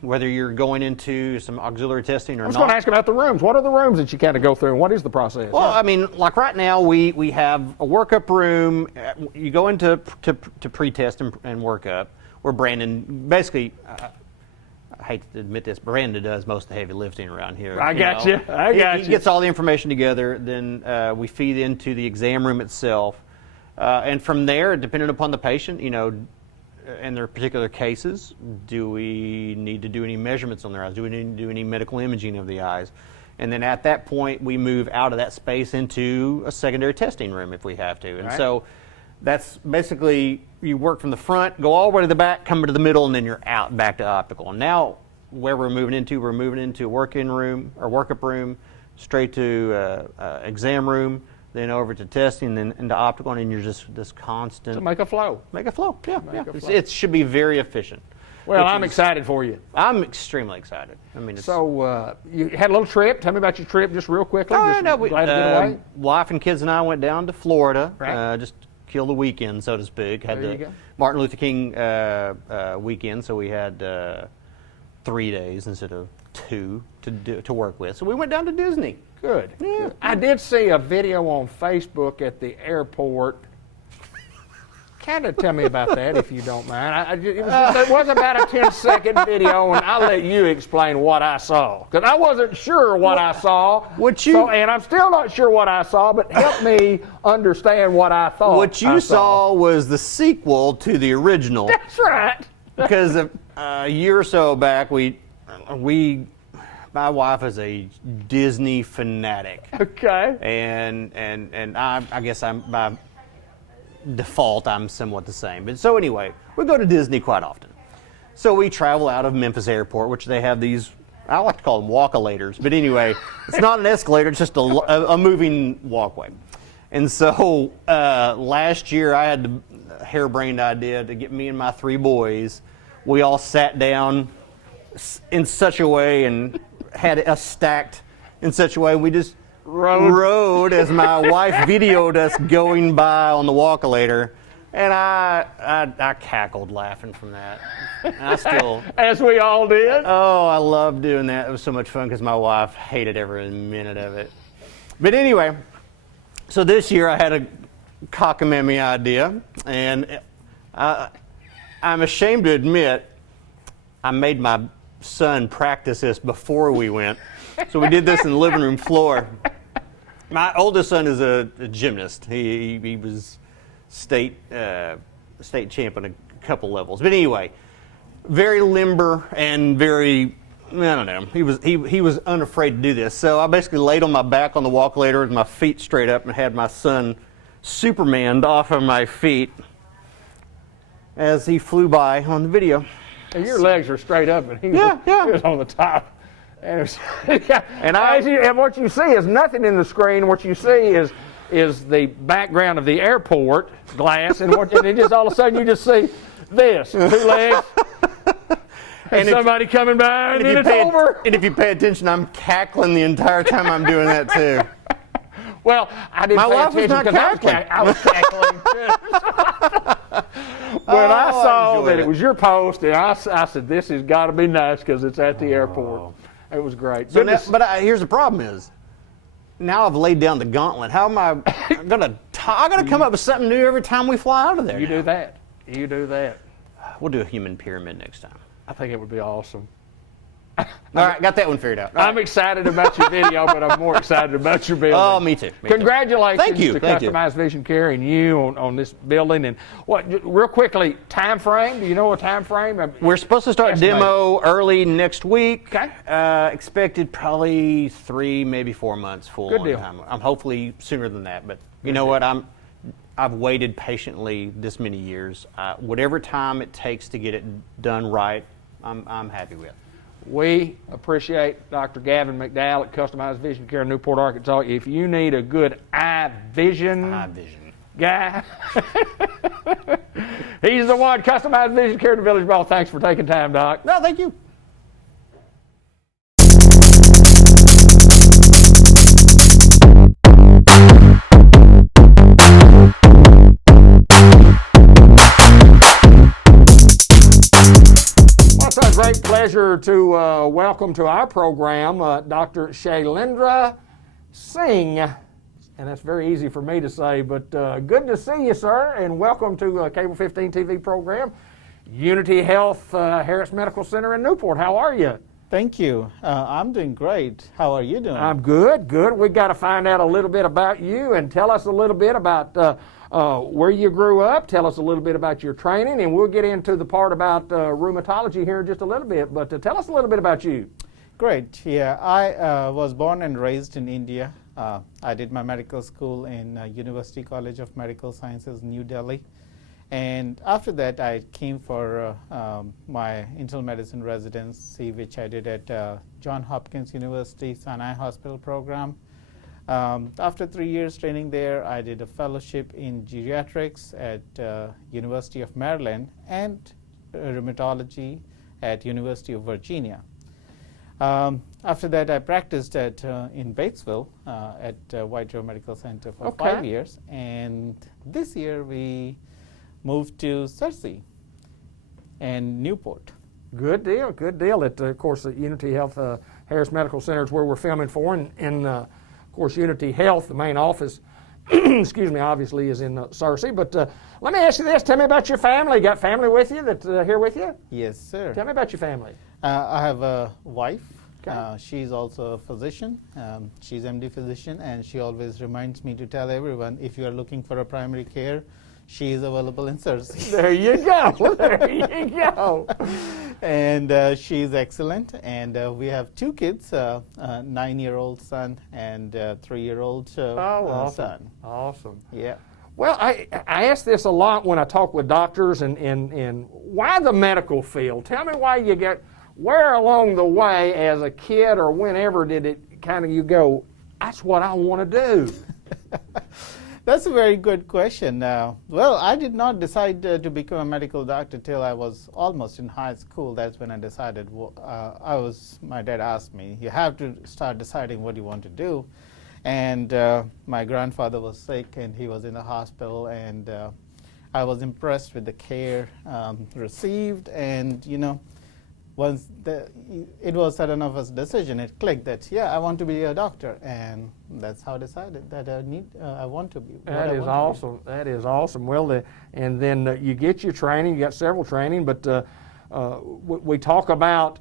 Whether you're going into some auxiliary testing or I was not. going to ask about the rooms. What are the rooms that you kind of go through, and what is the process? Well, I mean, like right now, we have a workup room. You go into to pre-test and workup, where Brandon, basically, I hate to admit this, Brandon does most of the heavy lifting around here. I got you. I got He you. gets all the information together, then we feed into the exam room itself. And from there, depending upon the patient, you know, in their particular cases, do we need to do any measurements on their eyes? Do we need to do any medical imaging of the eyes? And then at that point, we move out of that space into a secondary testing room if we have to. And Right. so that's basically, you work from the front, go all the way to the back, come to the middle, and then you're out back to optical. And now, where we're moving into a work-in room or workup room, straight to exam room, then over to testing, then into optical, and you're just this constant. To make a flow. Make a flow, yeah. a flow. It should be very efficient. Well, which I'm is- excited for you. I'm extremely excited. I mean, it's, So you had a little trip. Tell me about your trip just real quickly. oh, Just no, we, glad to get away. wife and kids and I went down to Florida, Right. just kill the weekend, so to speak. Had There you the go. Martin Luther King weekend, so we had 3 days instead of 2 to work with. So we went down to Disney. Good. Yeah. Good. I did see a video on Facebook at the airport. Kind of tell me about that, if you don't mind. It was about a 10-second video, and I'll let you explain what I saw. Because I wasn't sure what I saw. And I'm still not sure what I saw, but help me understand what I thought. What you saw was the sequel to the original. That's right. Because a year or so back, my wife is a Disney fanatic. Okay. And I guess by default, I'm somewhat the same. But so anyway, we go to Disney quite often. So we travel out of Memphis Airport, which they have these, I like to call them walk-elators. But anyway, it's not an escalator, it's just a moving walkway. And so last year, I had the harebrained idea to get me and my 3 boys. We all sat down in such a way and had us stacked in such a way. We just rode as my wife videoed us going by on the walk-elator, and I cackled laughing from that. And I still, as we all did. Oh, I love doing that. It was so much fun because my wife hated every minute of it. But anyway, so this year I had a cockamamie idea, and I'm ashamed to admit I made my son practice this before we went. So we did this in the living room floor. My oldest son is a gymnast. He was state champ on a couple levels. But anyway, very limber and very, I don't know. He was unafraid to do this. So I basically laid on my back on the walk-later with my feet straight up and had my son Superman'd off of my feet as he flew by on the video. And your legs are straight up, and he was on the top. And, and what you see is nothing in the screen. What you see is the background of the airport glass, and then just all of a sudden you just see this 2 legs, and somebody coming by, and then it's over. And if you pay attention, I'm cackling the entire time I'm doing that too. Well, I didn't pay attention because I was cackling too. When I saw that it was your post, and I said, this has got to be nice because it's at the airport. It was great. So here's the problem is, now I've laid down the gauntlet. How am I going to I got to come up with something new every time we fly out of there. You do that. You do that. We'll do a human pyramid next time. I think it would be awesome. All right, got that one figured out. I'm excited about your video, but I'm more excited about your building. Oh, me too. Congratulations Thank you. to Customized Vision Care and you on this building. And real quickly, time frame? Do you know a time frame? We're supposed to start demo early next week. Okay. Expected probably 3, maybe 4 months full. Good deal. Time. I'm hopefully sooner than that, but you know what? I've waited patiently this many years. Whatever time it takes to get it done right, I'm happy with. We appreciate Dr. Gavin McDowell at Customized Vision Care in Newport, Arkansas. If you need a good eye vision guy, he's the one. Customized Vision Care in the Village Mall. Thanks for taking time, Doc. No, thank you. It's a great pleasure to welcome to our program Dr. Shailendra Singh. And that's very easy for me to say, but good to see you, sir, and welcome to Cable 15 TV program, Unity Health Harris Medical Center in Newport. How are you? Thank you. I'm doing great. How are you doing? I'm good, good. We've got to find out a little bit about you and tell us a little bit about where you grew up. Tell us a little bit about your training, and we'll get into the part about rheumatology here in just a little bit. But tell us a little bit about you. Great. Yeah, I was born and raised in India. I did my medical school in University College of Medical Sciences, New Delhi. And after that, I came for my internal medicine residency, which I did at Johns Hopkins University Sinai Hospital program. After 3 years training there, I did a fellowship in geriatrics at University of Maryland and rheumatology at University of Virginia. After that, I practiced in Batesville at White River Medical Center for 5 years. And this year, we moved to Searcy and Newport. Good deal, good deal. At, of course, at Unity Health Harris Medical Center is where we're filming for. And of course, Unity Health, the main office, excuse me, obviously is in Searcy. But let me ask you this. Tell me about your family. You got family with you that's here with you? Yes, sir. Tell me about your family. I have a wife. Okay. She's also a physician. She's MD physician, and she always reminds me to tell everyone, if you are looking for a primary care, she is available in Searcy. There you go. There you go. And she's excellent. And we have 2 kids, a 9-year-old son and a 3-year-old Awesome. son. Awesome. Yeah. Well, I ask this a lot when I talk with doctors, and why the medical field? Tell me why you get, where along the way as a kid or whenever did it kind of you go, that's what I want to do? That's a very good question. Well, I did not decide to become a medical doctor till I was almost in high school. That's when I decided. My dad asked me, you have to start deciding what you want to do. And my grandfather was sick, and he was in the hospital, and I was impressed with the care received. And, once it was sudden of a decision, it clicked that, I want to be a doctor. And that's how I decided that I want to be. That is awesome. That is awesome. Well, and then you get your training. You got several training, but we talk about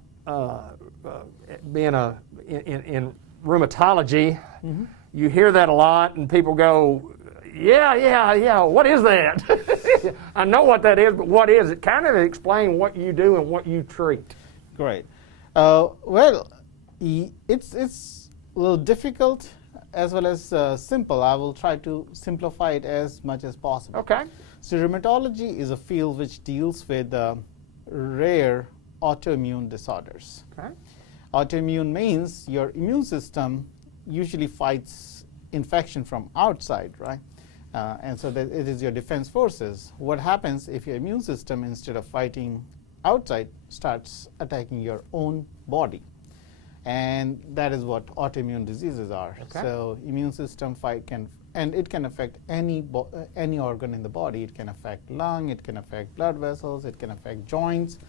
being in rheumatology. Mm-hmm. You hear that a lot, and people go, yeah, what is that? I know what that is, but what is it? Kind of explain what you do and what you treat. Great. Well, it's a little difficult as well as simple. I will try to simplify it as much as possible. Okay. So rheumatology is a field which deals with rare autoimmune disorders. Okay. Autoimmune means your immune system usually fights infection from outside, right? And so that it is your defense forces. What happens if your immune system, instead of fighting outside, starts attacking your own body? And that is what autoimmune diseases are. Okay. So immune system it can affect any organ in the body. It can affect lung, it can affect blood vessels, it can affect joints.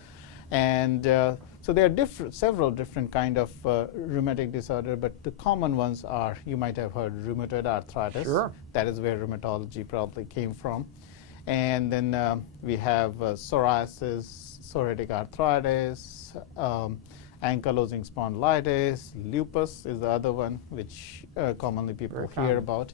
And so there are several different kind of rheumatic disorder, but the common ones are, you might have heard rheumatoid arthritis. Sure. That is where rheumatology probably came from. And then we have psoriasis, psoriatic arthritis, ankylosing spondylitis, lupus is the other one, which commonly people hear about.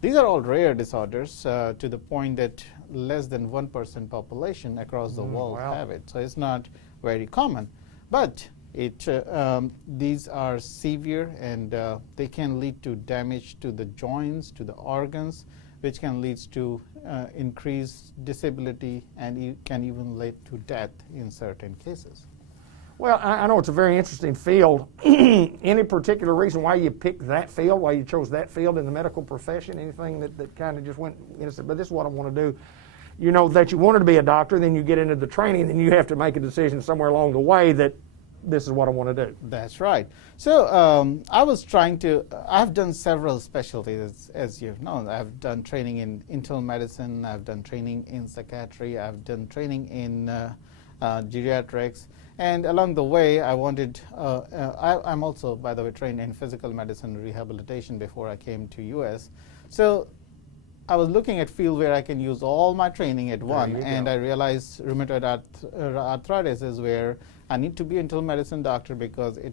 These are all rare disorders to the point that less than 1% population across the world have it. So it's not very common. But these are severe, and they can lead to damage to the joints, to the organs, which can lead to increased disability, and it can even lead to death in certain cases. Well, I know it's a very interesting field. Any particular reason why you picked that field, why you chose that field in the medical profession? Anything that kind of just went, but this is what I want to do. You know that you wanted to be a doctor, then you get into the training, then you have to make a decision somewhere along the way that this is what I want to do. That's right. So I was trying to, I've done several specialties, as you know. I've done training in internal medicine, I've done training in psychiatry, I've done training in geriatrics. And along the way, I wanted, I'm also, by the way, trained in physical medicine rehabilitation before I came to US. So I was looking at field where I can use all my training at one, and I realized rheumatoid arthritis is where I need to be an internal medicine doctor because it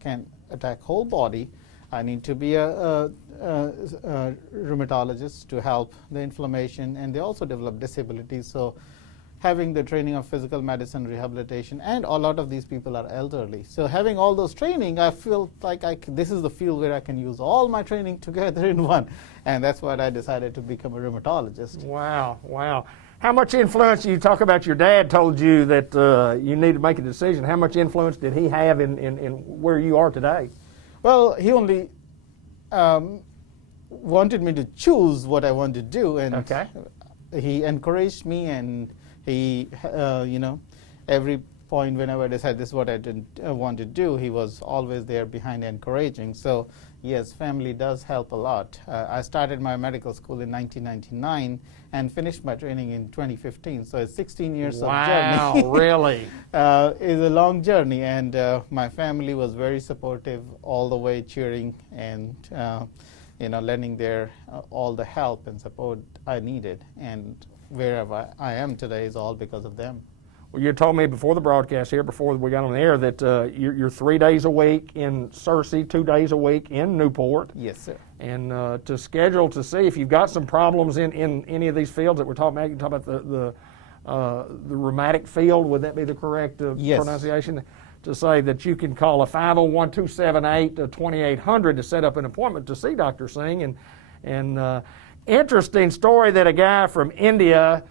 can attack whole body. I need to be a rheumatologist to help the inflammation, and they also develop disabilities. So having the training of physical medicine rehabilitation, and a lot of these people are elderly. So having all those training, I feel like this is the field where I can use all my training together in one. And that's why I decided to become a rheumatologist. Wow, wow. How much influence, you talk about your dad told you that you need to make a decision. How much influence did he have in where you are today? Well, he only wanted me to choose what I wanted to do. And he encouraged me, and he, every point whenever I decided this is what I didn't want to do, he was always there behind encouraging. So yes, family does help a lot. I started my medical school in 1999 and finished my training in 2015. So it's 16 years of journey. Wow, really? It's a long journey, and my family was very supportive all the way, cheering, and lending their all the help and support I needed. And wherever I am today is all because of them. Well, you told me before the broadcast here, before we got on the air, that you're 3 days a week in Searcy, 2 days a week in Newport. Yes, sir. And to schedule to see if you've got some problems in any of these fields that we're talking about. You can talk about the rheumatic field. Would that be the correct Yes. pronunciation? To say that you can call a 501-278-2800 to set up an appointment to see Dr. Singh. And interesting story that a guy from India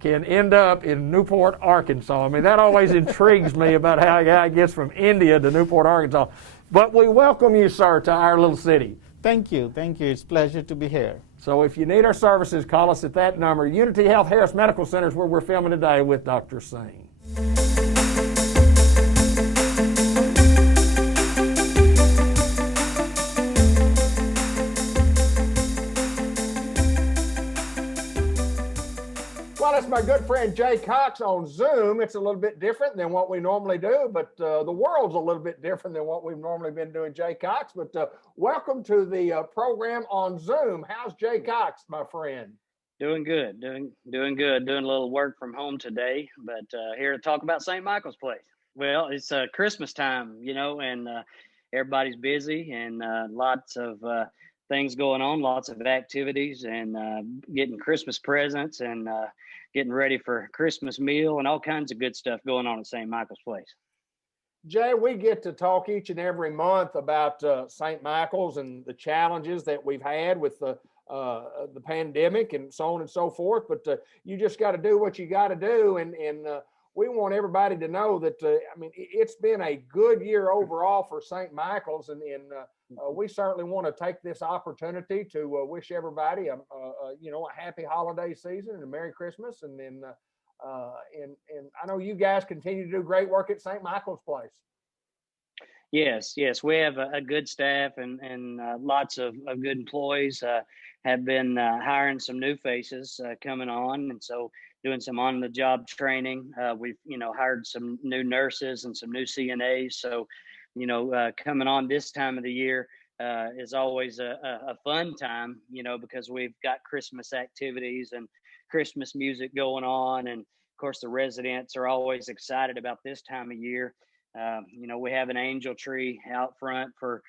can end up in Newport, Arkansas. I mean, that always intrigues me about how a guy gets from India to Newport, Arkansas. But we welcome you, sir, to our little city. Thank you. Thank you. It's a pleasure to be here. So if you need our services, call us at that number. Unity Health Harris Medical Center is where we're filming today with Dr. Singh. Well, that's my good friend Jay Cox on Zoom. It's a little bit different than what we normally do, but the world's a little bit different than what we've normally been doing, Jay Cox. But welcome to the program on Zoom. How's Jay Cox, my friend? Doing good, doing good. Doing a little work from home today, but here to talk about St. Michael's Place. Well, it's Christmas time, and everybody's busy and lots of things going on, lots of activities, and getting Christmas presents and getting ready for Christmas meal and all kinds of good stuff going on at St. Michael's Place. Jay, we get to talk each and every month about St. Michael's and the challenges that we've had with the pandemic and so on and so forth. But you just got to do what you got to do, and we want everybody to know that it's been a good year overall for St. Michael's, and we certainly want to take this opportunity to wish everybody a happy holiday season and a Merry Christmas, and I know you guys continue to do great work at St. Michael's Place. Yes, we have a good staff and lots of good employees. Have been hiring some new faces coming on, and so doing some on-the-job training. We've hired some new nurses and some new CNAs. So coming on this time of the year is always a fun time, because we've got Christmas activities and Christmas music going on, and of course the residents are always excited about this time of year. We have an angel tree out front for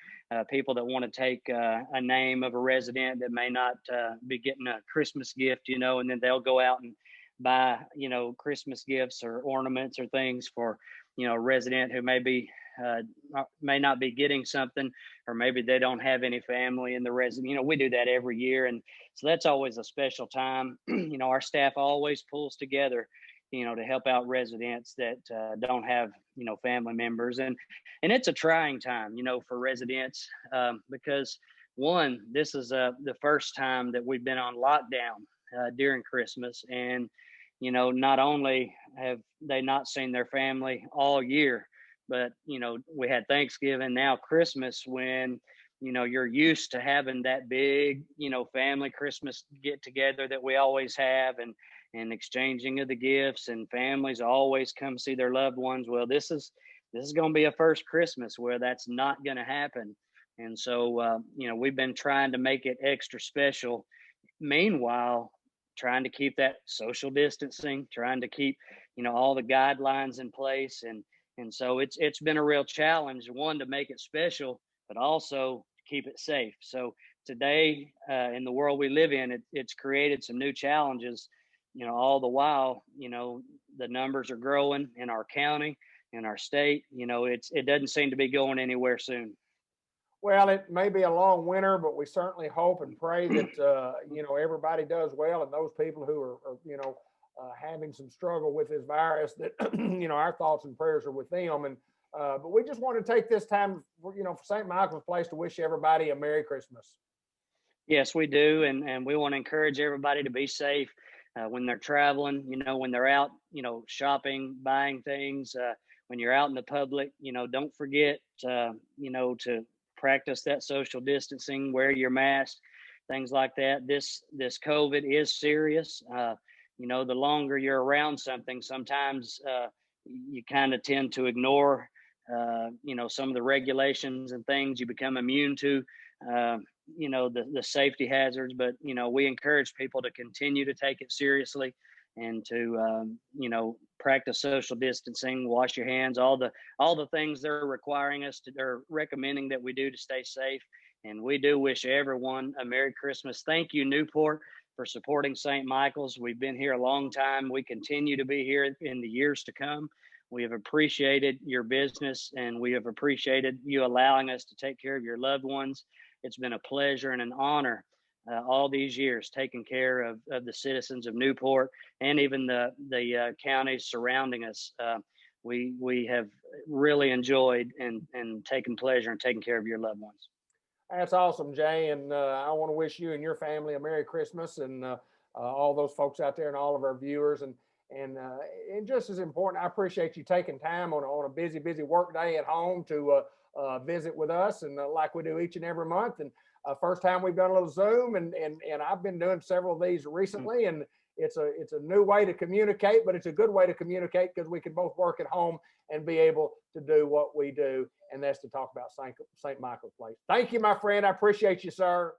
people that want to take a name of a resident that may not be getting a Christmas gift, and then they'll go out and buy, Christmas gifts or ornaments or things for, a resident who may not be getting something, or maybe they don't have any family in the resident. We do that every year. And so that's always a special time. Our staff always pulls together to help out residents that don't have, family members. And it's a trying time, for residents because, one, this is the first time that we've been on lockdown during Christmas. And, not only have they not seen their family all year, but, we had Thanksgiving, now Christmas, when, you're used to having that big, family Christmas get together that we always have, and exchanging of the gifts, and families always come see their loved ones. Well, this is going to be a first Christmas where that's not going to happen. And so, we've been trying to make it extra special. Meanwhile, trying to keep that social distancing, trying to keep, all the guidelines in place. And so it's been a real challenge, one, to make it special, but also to keep it safe. So today, in the world we live in, it's created some new challenges. All the while, the numbers are growing in our county, in our state. It doesn't seem to be going anywhere soon. Well, it may be a long winter, but we certainly hope and pray that, everybody does well, and those people who are having some struggle with this virus, that, our thoughts and prayers are with them. And, but we just want to take this time, for St. Michael's Place to wish everybody a Merry Christmas. Yes, we do. And we want to encourage everybody to be safe when they're traveling, when they're out, shopping, buying things, when you're out in the public, don't forget, to practice that social distancing, wear your mask, things like that. This COVID is serious. The longer you're around something, sometimes you kind of tend to ignore, some of the regulations and things you become immune to. the safety hazards, but we encourage people to continue to take it seriously and to practice social distancing, wash your hands, all the things they're requiring us to, they're recommending that we do to stay safe. And we do wish everyone a Merry Christmas. Thank you, Newport, for supporting St. Michael's. We've been here a long time. We continue to be here in the years to come. We have appreciated your business, and we have appreciated you allowing us to take care of your loved ones. It's been a pleasure and an honor all these years taking care of the citizens of Newport and even the counties surrounding us. We have really enjoyed and taken pleasure in taking care of your loved ones. That's awesome, Jay. And I want to wish you and your family a Merry Christmas, and all those folks out there and all of our viewers. And just as important, I appreciate you taking time on a busy work day at home to visit with us, and like we do each and every month. And first time we've done a little Zoom, and I've been doing several of these recently, and it's a new way to communicate, but it's a good way to communicate because we can both work at home and be able to do what we do, and that's to talk about St. Michael's Place. Thank you, my friend. I appreciate you, sir.